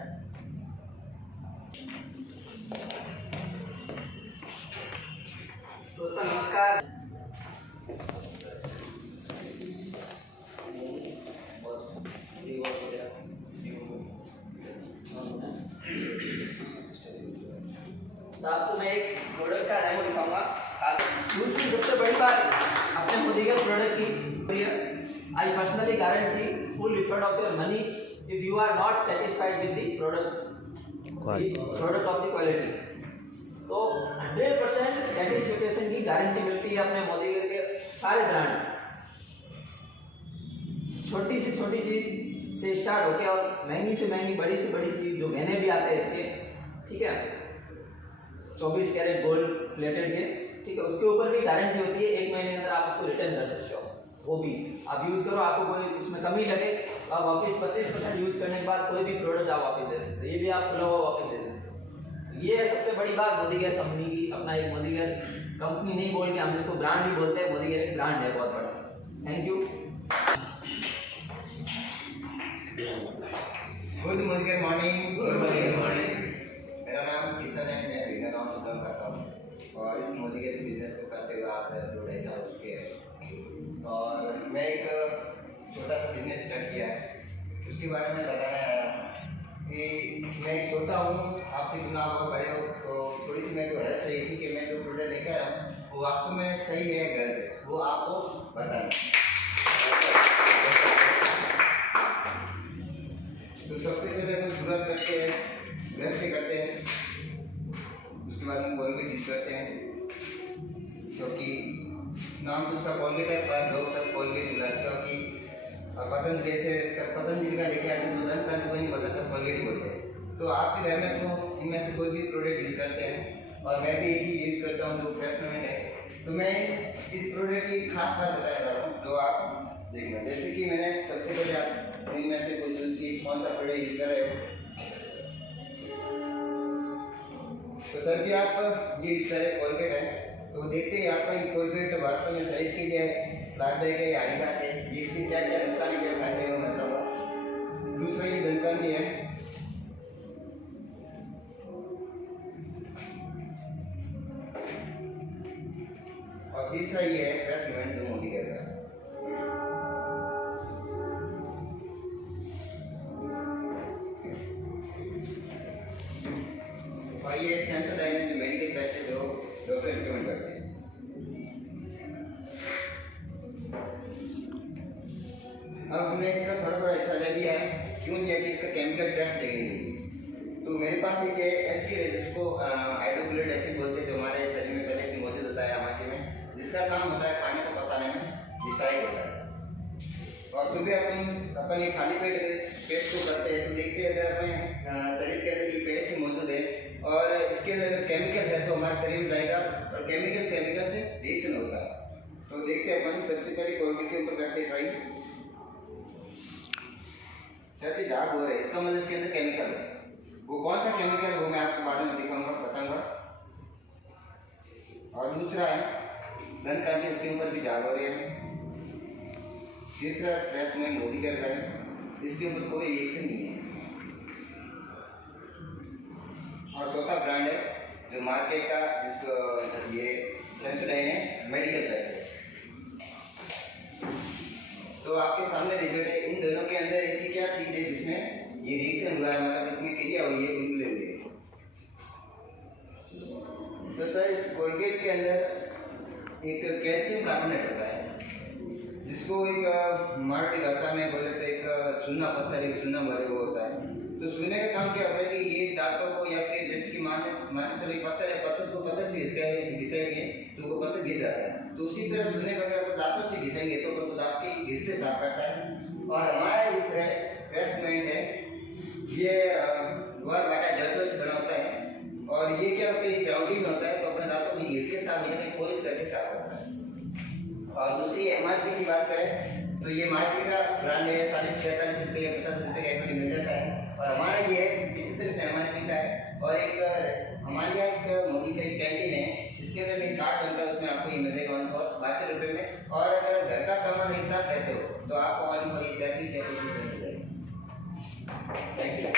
दोस्तों नमस्कार। तो आपको मैं एक प्रोडक्ट का डेमो दिखाऊंगा। खास दूसरी सबसे बड़ी बात अपने मोदी के प्रोडक्ट की, I personally guarantee full refund of your money if you are not satisfied with the product of the quality. तो 100% सेटिस्फिकेशन की गारंटी मिलती है अपने मोदी के सारे ब्रांड, छोटी से छोटी चीज से स्टार्ट होके और महंगी से महंगी बड़ी से बड़ी चीज जो गहने भी आते हैं इसके, ठीक है, 24 कैरेट गोल्ड प्लेटेड के, ठीक है, उसके ऊपर भी गारंटी होती है, 1 महीने के अंदर आप उसको रिटर्न कर सकते हो, वो भी आप यूज करो, आपको कोई उसमें कमी लगे तो आप वापस 25% यूज करने के बाद कोई भी प्रोडक्ट आप वापस दे सकते हो, ये भी आप खुला हुआ वापस दे सकते हो। ये है सबसे बड़ी बात मोदी केयर कंपनी की, अपना एक मोदी केयर कंपनी नहीं बोल के हम इसको ब्रांड ही बोलते हैं। मोदी केयर एक ब्रांड है बहुत बड़ा। Thank you. Good morning. Good morning. मेरा नाम किशन है, मैं रीना गाँव से काम करता हूँ और इस मोदी के बिजनेस को करते हुए आज 2-2.5 साल हो चुके हैं। और मैं एक छोटा सा बिजनेस स्टार्ट किया है, उसके बारे में बताना आया कि मैं सोचता हूँ आपसे क्यों ना बहुत बड़े हो तो थोड़ी सी मेरे को हेल्प चाहिए थी कि मैं जो प्रोडक्ट लेकर आया हूँ वो वास्तव में सही है गलत, वो आपको बताना। तो सबसे पहले हम शुरुआत करते हैं, ब्रश से करते हैं, उसके बाद हम कोलगेट यूज करते हैं, क्योंकि नाम तो उसका कोलगेट है पर लोग सब कोलगेट यूज करते हैं, क्योंकि पतंजलि का लेके आते हैं तो दंत का कोई नहीं पता, सब कोलगेट ही बोलते हैं। तो आपके घर में तो इनमें से कोई भी प्रोडक्ट यूज करते हैं और मैं भी एक ही यूज करता हूँ जो फ्रेशमेंट है। तो मैं इस प्रोडक्ट की खास बात बताना चाह रहा हूँ जो आप देखना। जैसे कि मैंने सबसे पहले आप इनमें से कोई यूज की कौन सा प्रोडक्ट यूज कर रहे हो, तो सर जी आप ये यूज कर रहे कोलगेट है, तो देखते हैं आपका ये कोलगेट वास्तव में शरीर के लिए लाभदायक है या हानिकारक है, इसके क्या क्या नुकसान है, क्या फायदे हैं मैं बताऊंगा। दूसरा ये दंतान है, और तीसरा ये है फ्रेशमेंट जो मोदी कहता है। और ये सेंसोडाइन है जो मेडिकल पेस्ट है जो डॉक्टर रिकमेंड करते हैं। अब हमने इसका थोड़ा हिस्सा ले लिया है, क्यों लिया कि इसका केमिकल टेस्ट देखने के लिए। तो मेरे पास एक एसिड है जिसको हाइड्रोक्लोरिक एसिड बोलते हैं, जो हमारे शरीर में पहले से मौजूद होता है आमाशय में, जिसका काम होता है खाने को पचाने में, ये सहायक होता है। और सुबह अपन ये खाली पेट अगर इस पेस्ट को करते हैं तो देखते हैं अगर अपने शरीर के अंदर ये पहले से मौजूद है और इसके अंदर अगर केमिकल है तो हमारे शरीर में जाएगा और केमिकल से रिएक्शन होता है। तो देखते हैं अपन सबसे पहले कोलगेट के ऊपर करते ट्राई। सर जी झाग हो रहा है, इसका मतलब इसके अंदर केमिकल है, वो कौन सा केमिकल है वो मैं आपको बाद में दिखाऊंगा, बताऊंगा। और दूसरा है दंत कांति, इसके ऊपर भी झाग हो रही है। तीसरा फ्रेशमेंट मोदी केयर का है, इसके ऊपर कोई रिएक्शन नहीं है। और चौथा ब्रांड है जो मार्केट का, जिसको ये सेंसोडाइन है, मेडिकल पैक है। तो आपके सामने रिजल्ट है। इन दोनों के अंदर ऐसी क्या चीज है जिसमें ये रिएक्शन हुआ है, मतलब इसमें क्रिया हुई है, बिल्कुल हुई है। तो सर इस कोलगेट के अंदर एक कैल्शियम कार्बोनेट होता है, जिसको एक मराठी भाषा में बोले तो एक चूना पत्थर, एक चूना भरे वो होता है। तो चूने का काम क्या होता है कि ये दांतों को, या फिर जैसे कि माने चलो एक पत्थर है, पत्थर को पत्थर से घिसेंगे तो वो पत्थर घिस जाता है। तो उसी तरह चूने को अगर दांतों से घिसेंगे तो वो दांत के घिस से साफ करता है। और हमारा ये फ्रेशमेंट है, ये द्वार बाटा जड़ों से बना होता है और ये क्या होता है, ग्राउंडिंग में होता है, तो अपने दांतों को घिस के साफ नहीं करते, पॉलिश करके साफ करता है। और दूसरी एमआरपी की बात करें तो ये मार्केट का ब्रांड है, 40-45 रुपये या 50 रुपये का एमआरपी मिल जाता है, और हमारा ये 75 रुपये एमआरपी का है। और एक हमारे यहाँ एक मोदी का कैंटीन है, इसके अंदर एक कार्ड बनता है, उसमें आपको ये मिलेगा 82 रुपये में। और अगर घर का सामान एक साथ लेते हो तो आपको ऑनलाइन पर 33 या 25 रुपये मिल जाएगी। Thank you.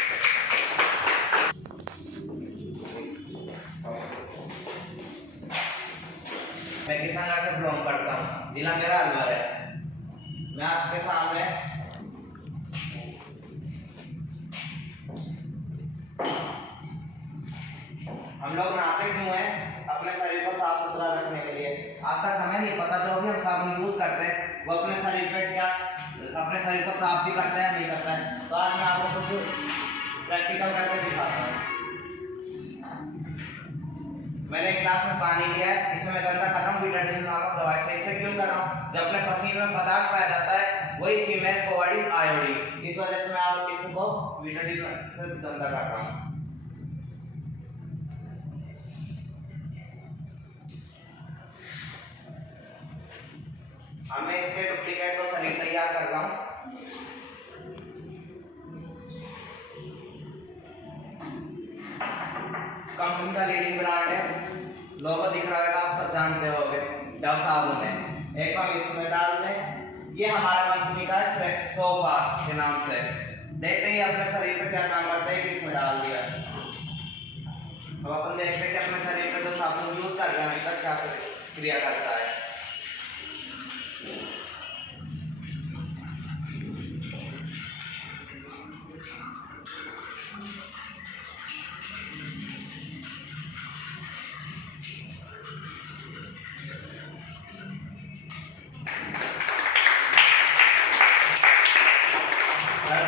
मैं किसानगढ़ से बिलोंग करता हूँ, जिला मेरा अलवर है। मैं आपके सामने हम लोग नहाते क्यों हैं? अपने शरीर को साफ सुथरा रखने के लिए। आज तक हमें नहीं पता जो भी हम साबुन यूज करते हैं वो अपने शरीर पे क्या, अपने शरीर को साफ भी करता है नहीं करता है। तो आज मैं आपको कुछ प्रैक्टिकल करके दिखाता हूँ। मैंने एक गिलास में पानी लिया है, इसमें मैं गंदा कर रहा हूँ विटाडिन नामक दवाई से। इससे क्यों कर रहा हूँ? जब अपने पसीने में पदार्थ पाया जाता है वही सीमेंट कोवाडिन आयोडीन, इस वजह से मैं आप इसको विटाडिन से गंदा कर रहा हूँ। मैं इसके डुप्लीकेट को शरीर तैयार कर रहा हूँ। कंपनी का लीडिंग ब्रांड है, लोगो दिख रहा होगा, आप सब जानते होंगे, डव साबुन है। एक बार इसमें डाल दें, ये हमारा कंपनी का है सोफास के नाम से। देखते ही अपने शरीर पे क्या काम करता है कि इसमें डाल दिया। अब अपन देखते हैं कि अपने शरीर पे जो साबुन यूज कर रहे हैं अभी तक क्या क्रिया करता है।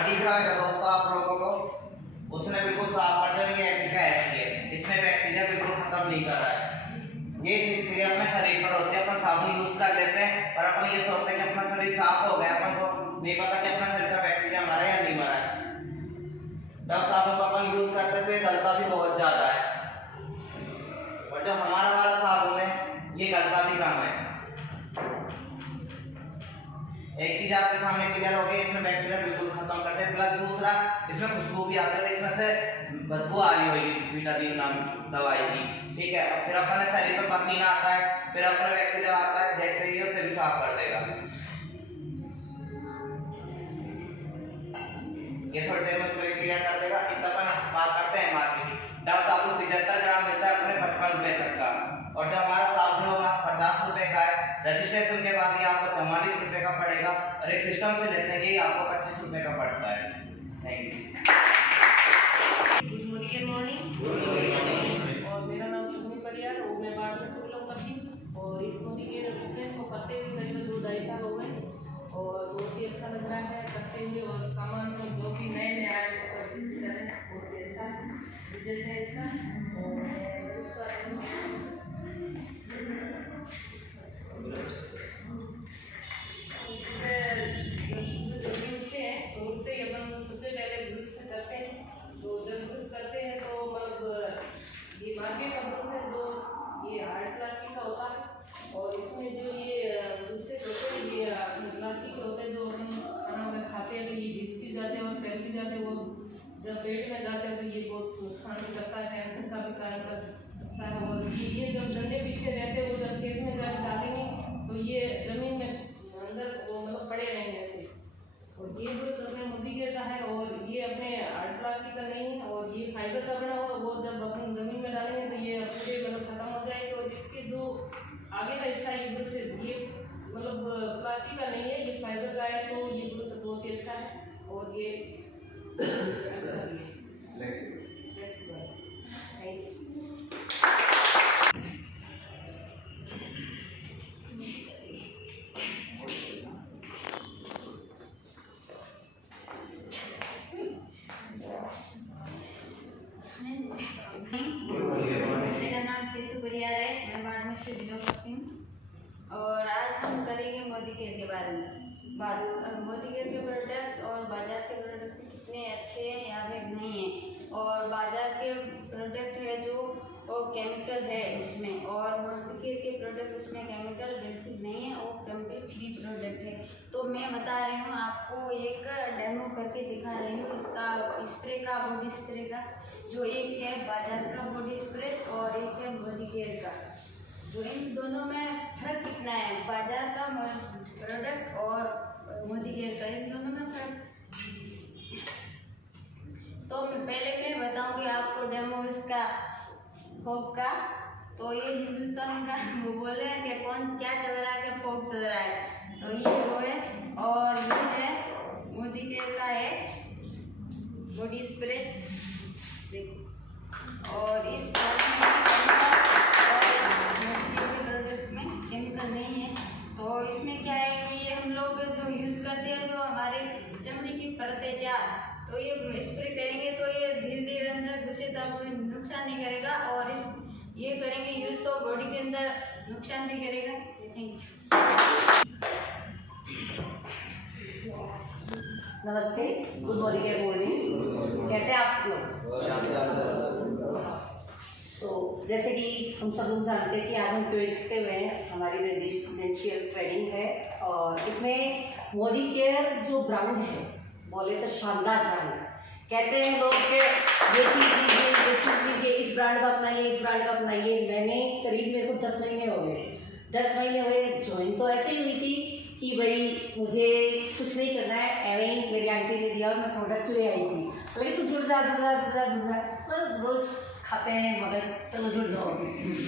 दिख रहा है दोस्तों आप लोगों को, उसने बिल्कुल साफ कर दिया, ये ऐसे का ऐसे है, इसमें बैक्टीरिया बिल्कुल खत्म नहीं कर रहा है। ये क्रिया अपने शरीर पर होती है। अपन साबुन यूज कर लेते हैं और अपन ये सोचते हैं कि अपना शरीर साफ हो गया, अपन को नहीं पता कि अपना शरीर का बैक्टीरिया मरा है या नहीं मरा है। जब साबुन को अपन यूज करते हैं तो ये गलता भी बहुत ज्यादा है, और जो हमारा वाला साबुन है ये गलता भी कम है। एक चीज आपके सामने क्लियर हो गई, इसमें बैक्टीरिया बिल्कुल खत्म करते हैं, प्लस दूसरा इसमें खुशबू भी आती है, इसमें से बदबू आ रही होगी बीटाडीन नाम दवाई की, ठीक है। फिर अपने शरीर पर पसीना आता है, फिर अपना बैक्टीरिया आता है, देखते ही उसे भी साफ कर देगा। ये थोड़ी देर में उसमें क्रिया कर देगा। इतना अपन बात करते हैं एमआरपी की। डव साबुन 75 ग्राम मिलता है अपने 55 रुपए तक का, और जो हमारा साबुन होगा 50 रुपए का है। रजिस्ट्रेशन के बाद ये आपको 44 रुपए का पड़ेगा, और एक सिस्टम से लेते हैं ये आपको 25 रुपए का पड़ता है। Thank you. Good morning. और मेरा नाम सुनील परियार और मैं बाढ़ में बिलोंग करती हूँ, और इस मोदी के फिटनेस को करते हुए करीबन 2-2.5 साल हो गए, और बहुत ही अच्छा लग रहा है करते हुए, और सामान में जो भी नए नए आए हैं सब चीज़ करें, बहुत ही अच्छा रिजल्ट है इसका। उठते ही अपन सबसे पहले ब्रश करते हैं, तो जब ब्रश करते हैं तो मतलब ये मार्केट का ब्रश है, जो ये हार्ड प्लास्टिक का होता है, और इसमें जो ये दूसरे होते हैं ये प्लास्टिक के होते हैं, जो हम खाना अगर खाते हैं तो ये घिस भी जाते हैं और फैल भी जाते हैं, वो जब पेट में जाते हैं तो ये बहुत नुकसान भी करता है, कैंसर का भी कारण कर सकता है। और ये जब डंडे पीछे रहते हैं वो जब खेत में जब डालेंगे तो ये जमीन में अंदर वो मतलब पड़े रहेंगे ऐसे। और ये ब्रश अपने मोदी का है, और ये अपने हार्ड प्लास्टिक का नहीं है, और ये फाइबर का बना हुआ, वो जब अपन जमीन में डालेंगे तो ये पूरे मतलब खत्म हो जाएगी। और इसके जो आगे का हिस्सा ये ब्रश ये मतलब प्लास्टिक का नहीं है, ये फाइबर का है, तो ये ब्रश बहुत ही अच्छा है। और ये मेरा नाम केतु परियार है, मैं बाड़मेर से बिलोंग करती हूँ, और आज हम करेंगे मोदी केयर के बारे में बात। मोदी केयर के प्रोडक्ट और बाजार के प्रोडक्ट कितने अच्छे हैं या फिर नहीं है, और बाजार के प्रोडक्ट है जो वो केमिकल है उसमें, और मोदी केयर के प्रोडक्ट उसमें केमिकल बिल्कुल नहीं है, वो केमिकल फ्री प्रोडक्ट है। तो मैं बता रही हूँ आपको, एक डेमो करके दिखा रही हूँ इसका स्प्रे का, बॉडी स्प्रे का, जो एक है बाजार का बॉडी स्प्रे और एक है मोदी केयर का। जो इन दोनों में फर्क कितना है, बाजार का प्रोडक्ट और मोदी केयर का, इन दोनों में फर्क। तो पहले मैं बताऊंगी आपको डेमो इसका फोक का। तो ये हिंदुस्तान का वो बोल रहे हैं कि कौन क्या चल रहा है, कि फोक चल रहा है, तो ये वो है, और ये है मोदी केयर का है बॉडी स्प्रे, और इस प्रोडक्ट में केमिकल नहीं है। तो इसमें क्या है कि हम लोग जो यूज़ करते हैं तो हमारे चमड़ी की परतें जा, तो ये स्प्रे करेंगे तो ये धीरे धीरे अंदर घुसे तो कोई नुकसान नहीं करेगा, और इस ये करेंगे यूज़ तो बॉडी के अंदर नुकसान भी करेगा। Thank you. नमस्ते, गुड मॉर्निंग, कैसे आप सब लोग? तो जैसे कि हम सब लोग जानते हैं कि आज हम क्यों इकट्ठे हुए हैं, हमारी रेजिडेंशियल ट्रेनिंग है, और इसमें मोदी केयर जो ब्रांड है, बोले तो शानदार ब्रांड है। कहते हैं लोग कि ये चीज़ लीजिए, ये चीज़ लीजिए, इस ब्रांड का अपनाइए, इस ब्रांड का अपनाइए। मैंने करीब मेरे को 10 महीने हो गए, 10 महीने हुए ज्वाइन तो ऐसे ही हुई थी कि भाई मुझे कुछ नहीं करना है, एवं ही मेरी आंटी ने दिया और मैं प्रोडक्ट ले आई थी। लेकिन तू जुड़ जा मतलब रोज खाते हैं मगर चलो जुड़ जाओ।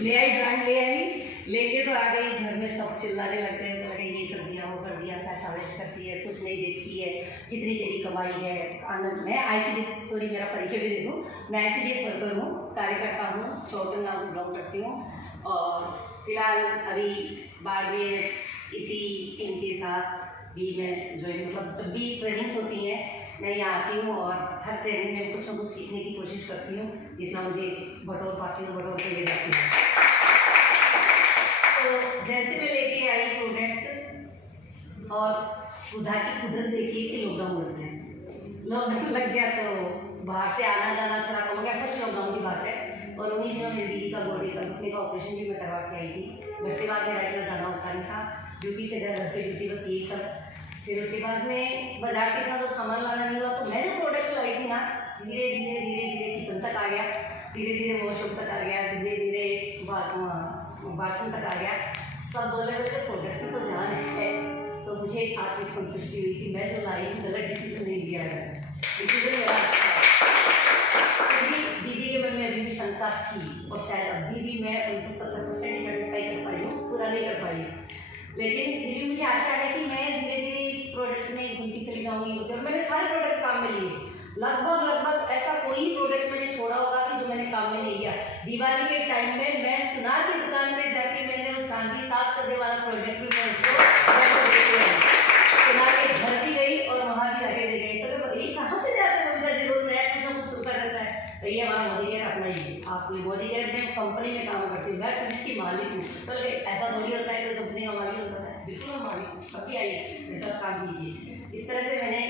ले आई ब्रांड, ले आई, लेके तो आ गई, घर में सब चिल्लाने लग गए, तो लगे ये कर दिया, वो कर दिया, पैसा वेस्ट करती है, कुछ नहीं देखती है, कितनी तेरी कमाई है। आनंद, मैं ICDS, सॉरी मेरा परिचय भी दे दूँ, मैं ICDS वर्कर हूँ, कार्यकर्ता हूँ, चौटन गाँव से बिलोंग करती हूँ और फिलहाल अभी बाड़मेर इसी टीम के साथ भी मैं ज्वाइन, मतलब जब भी ट्रेनिंग्स होती हैं मैं यहाँ आती हूँ और हर ट्रेनिंग में कुछ ना कुछ सीखने की कोशिश करती हूँ, जितना मुझे बटोर पाती हूँ बटोर के ले जाती हूँ। तो जैसे मैं लेके आई प्रोडक्ट और उधार की कुदरत देखिए कि लॉकडाउन लग गया, लॉकडाउन लग गया तो बाहर से आना जाना थोड़ा कम हो गया। फर्स्ट लॉकडाउन की बात है और उन्हीं दिनों मेरी दीदी का गोडे का घुटने का ऑपरेशन भी मैं करवा के आई थी। घर से बाहर मेरा इतना जाना होता नहीं था, ड्यूटी से घर से ड्यूटी, बस यही सब। फिर उसके बाद में बाजार से इतना तो सामान लाना नहीं हुआ, तो मैं जो प्रोडक्ट लाई थी ना, धीरे धीरे धीरे धीरे किचन तक आ गया, धीरे धीरे वॉशरूम तक आ गया, धीरे धीरे बाथरूम तक आ गया। सब बोले बोले प्रोडक्ट में तो जान है। तो मुझे आत्मिक संतुष्टि हुई कि मैं जो लाई हूँ गलत डिसीजन नहीं लिया है, डिसीजन मेरा अच्छा है। दीदी के मन में अभी भी शंका थी और शायद अभी भी मैं उनको 70% ही सेटिस्फाई कर पाई हूँ, पूरा नहीं कर पाई, लेकिन फिर भी मुझे आशा है कि मैं धीरे धीरे इस प्रोडक्ट में घूमती चली जाऊंगी। और मैंने सारे प्रोडक्ट काम में लिए, लगभग ऐसा कोई प्रोडक्ट मैंने छोड़ा होगा कि जो मैंने काम में नहीं लिया। दिवाली के टाइम में मैं सुनार की दुकान पे जाके मैंने वो चांदी साफ करने वाला प्रोडक्ट भी मैं उसको सुनार के घर भी गई और वहाँ भी जाके दे गई। तो ये कहाँ से जाते हैं ममता जी, रोज नया कुछ ना कुछ सुनता रहता है। तो ये हमारा मोदी केयर अपना ही है। आप मोदी केयर में कंपनी में काम करती हूँ, मैं पुलिस की मालिक हूँ, तो ऐसा थोड़ी होता है कि कंपनी का मालिक होता है। बिल्कुल हम मालिक हूँ, कभी आइए मेरे साथ काम कीजिए। इस तरह से मैंने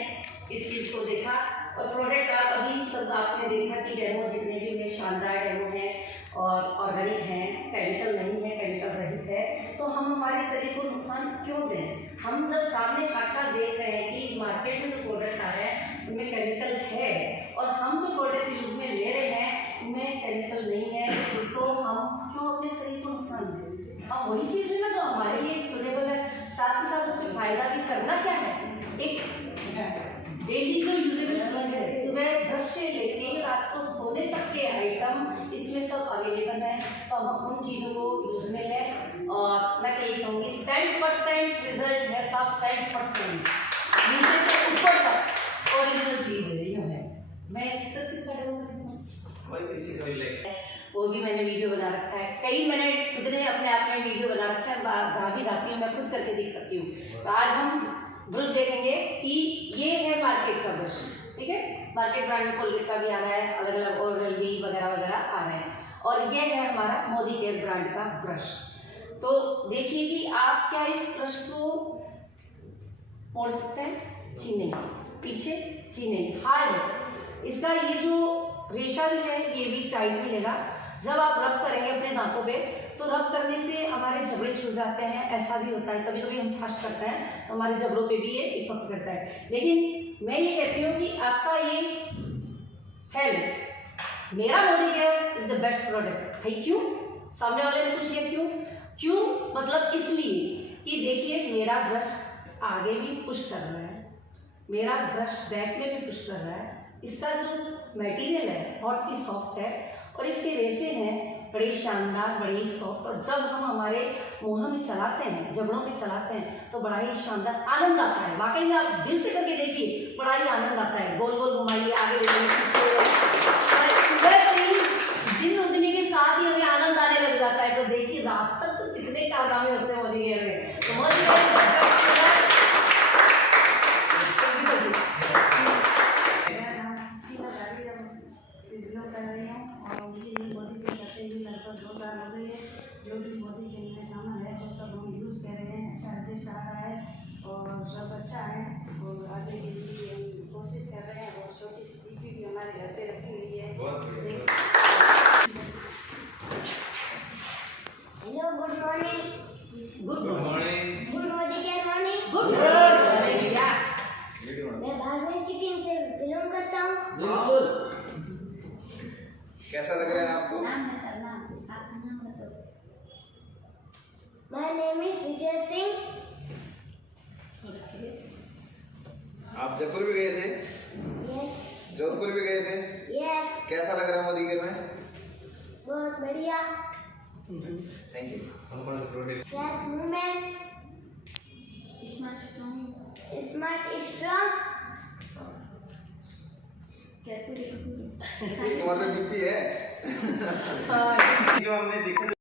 इस चीज़ को देखा और प्रोडक्ट आप अभी सब आपने देखा कि डेमो जितने भी में शानदार डेमो है और ऑर्गेनिक है, केमिकल नहीं है, केमिकल रहित है। तो हम हमारे शरीर को नुकसान क्यों दें? हम जब सामने साक्षात देख रहे हैं कि मार्केट में जो प्रोडक्ट आ रहा है उनमें केमिकल है और हम जो प्रोडक्ट यूज में ले रहे हैं उनमें केमिकल नहीं है, तो हम क्यों अपने शरीर को नुकसान दें? हम वही चीज़ लेना जो हमारे लिए सुटेबल है, साथ ही साथ उसमें फायदा भी करना क्या है, एक डेली जो यूजेबल चीज़ है, सुबह ब्रश से लेके रात को सोने तक के आइटम इसमें सब अवेलेबल है। तो हम उन चीज़ों को यूज में लें और मैं यही कहूँगी 100% रिजल्ट है, सब 100% नीचे से ऊपर तक ओरिजिनल चीज़ है, यूँ है। मैं सब किस बारे में वो भी मैंने वीडियो बना रखा है, कई मैंने खुद ने अपने आप में वीडियो बना रखा है, जहाँ भी जाती हूँ मैं खुद करके दिखाती हूँ। तो आज हम ब्रश देखेंगे कि ये है मार्केट का ब्रश, ठीक है। मार्केट ब्रांड कोलगेट का भी आ रहा है, अलग अलग ओरल बी वगैरह वगैरह आ रहे हैं, और ये है हमारा मोदी केयर ब्रांड का ब्रश। तो देखिए कि आप क्या इस ब्रश को मोड़ सकते हैं, छीने पीछे छीने, हार्ड है इसका। ये जो रेशा भी है ये भी टाइट मिलेगा। जब आप रब करेंगे अपने दांतों पे तो रब करने से हमारे जबड़े छूट जाते हैं, ऐसा भी होता है। कभी कभी हम फास्ट करते हैं तो हमारे जबड़ों पे भी ये इफेक्ट करता है। लेकिन मैं ये कहती हूँ कि आपका ये हेल्थ, मेरा Modi care is the best product है। क्यों? सामने वाले ने पूछ लिया क्यों मतलब इसलिए कि देखिए मेरा ब्रश आगे भी पुश कर रहा है, मेरा ब्रश बैक में भी पुश कर रहा है। इसका जो मटेरियल है बहुत ही सॉफ्ट है और इसके रेसे हैं बड़े शानदार, बड़े ही सॉफ्ट। और जब हम हमारे मुंह में चलाते हैं, जबड़ों में चलाते हैं तो बड़ा ही शानदार आनंद आता है। वाकई में आप दिल से करके देखिए, बड़ा ही आनंद आता है। गोल गोल घुमाइए, आगे ले सुबह से ही दिन उगने के साथ ही हमें आनंद आने लग जाता है। तो देखिए रात तक तो कितने कारनामे होते हैं मोदी केयर में। तो मोदी जो भी मोदी के लिए सामान है वो सब हम यूज़ कर रहे हैं, अच्छा रिजल्ट आ रहा है और सब अच्छा है। और आगे के लिए हम कोशिश कर रहे हैं और छोटी सी टीवी भी हमारे घर पे रखी हुई है। Hello, good morning. Good morning. Good Modi care morning. Good morning. मैं बाड़मेर की टीम से बिलोंग करता हूँ। My name is Vijay Singh. आप जयपुर भी गए थे? Yes. जोधपुर भी गए थे? Yes. कैसा लग रहा है मोदी केयर में? बहुत बढ़िया. Thank you. Class movement. Smart strong Smart strong. कहते तुम्हारा तो बीपी है. जो हमने देखा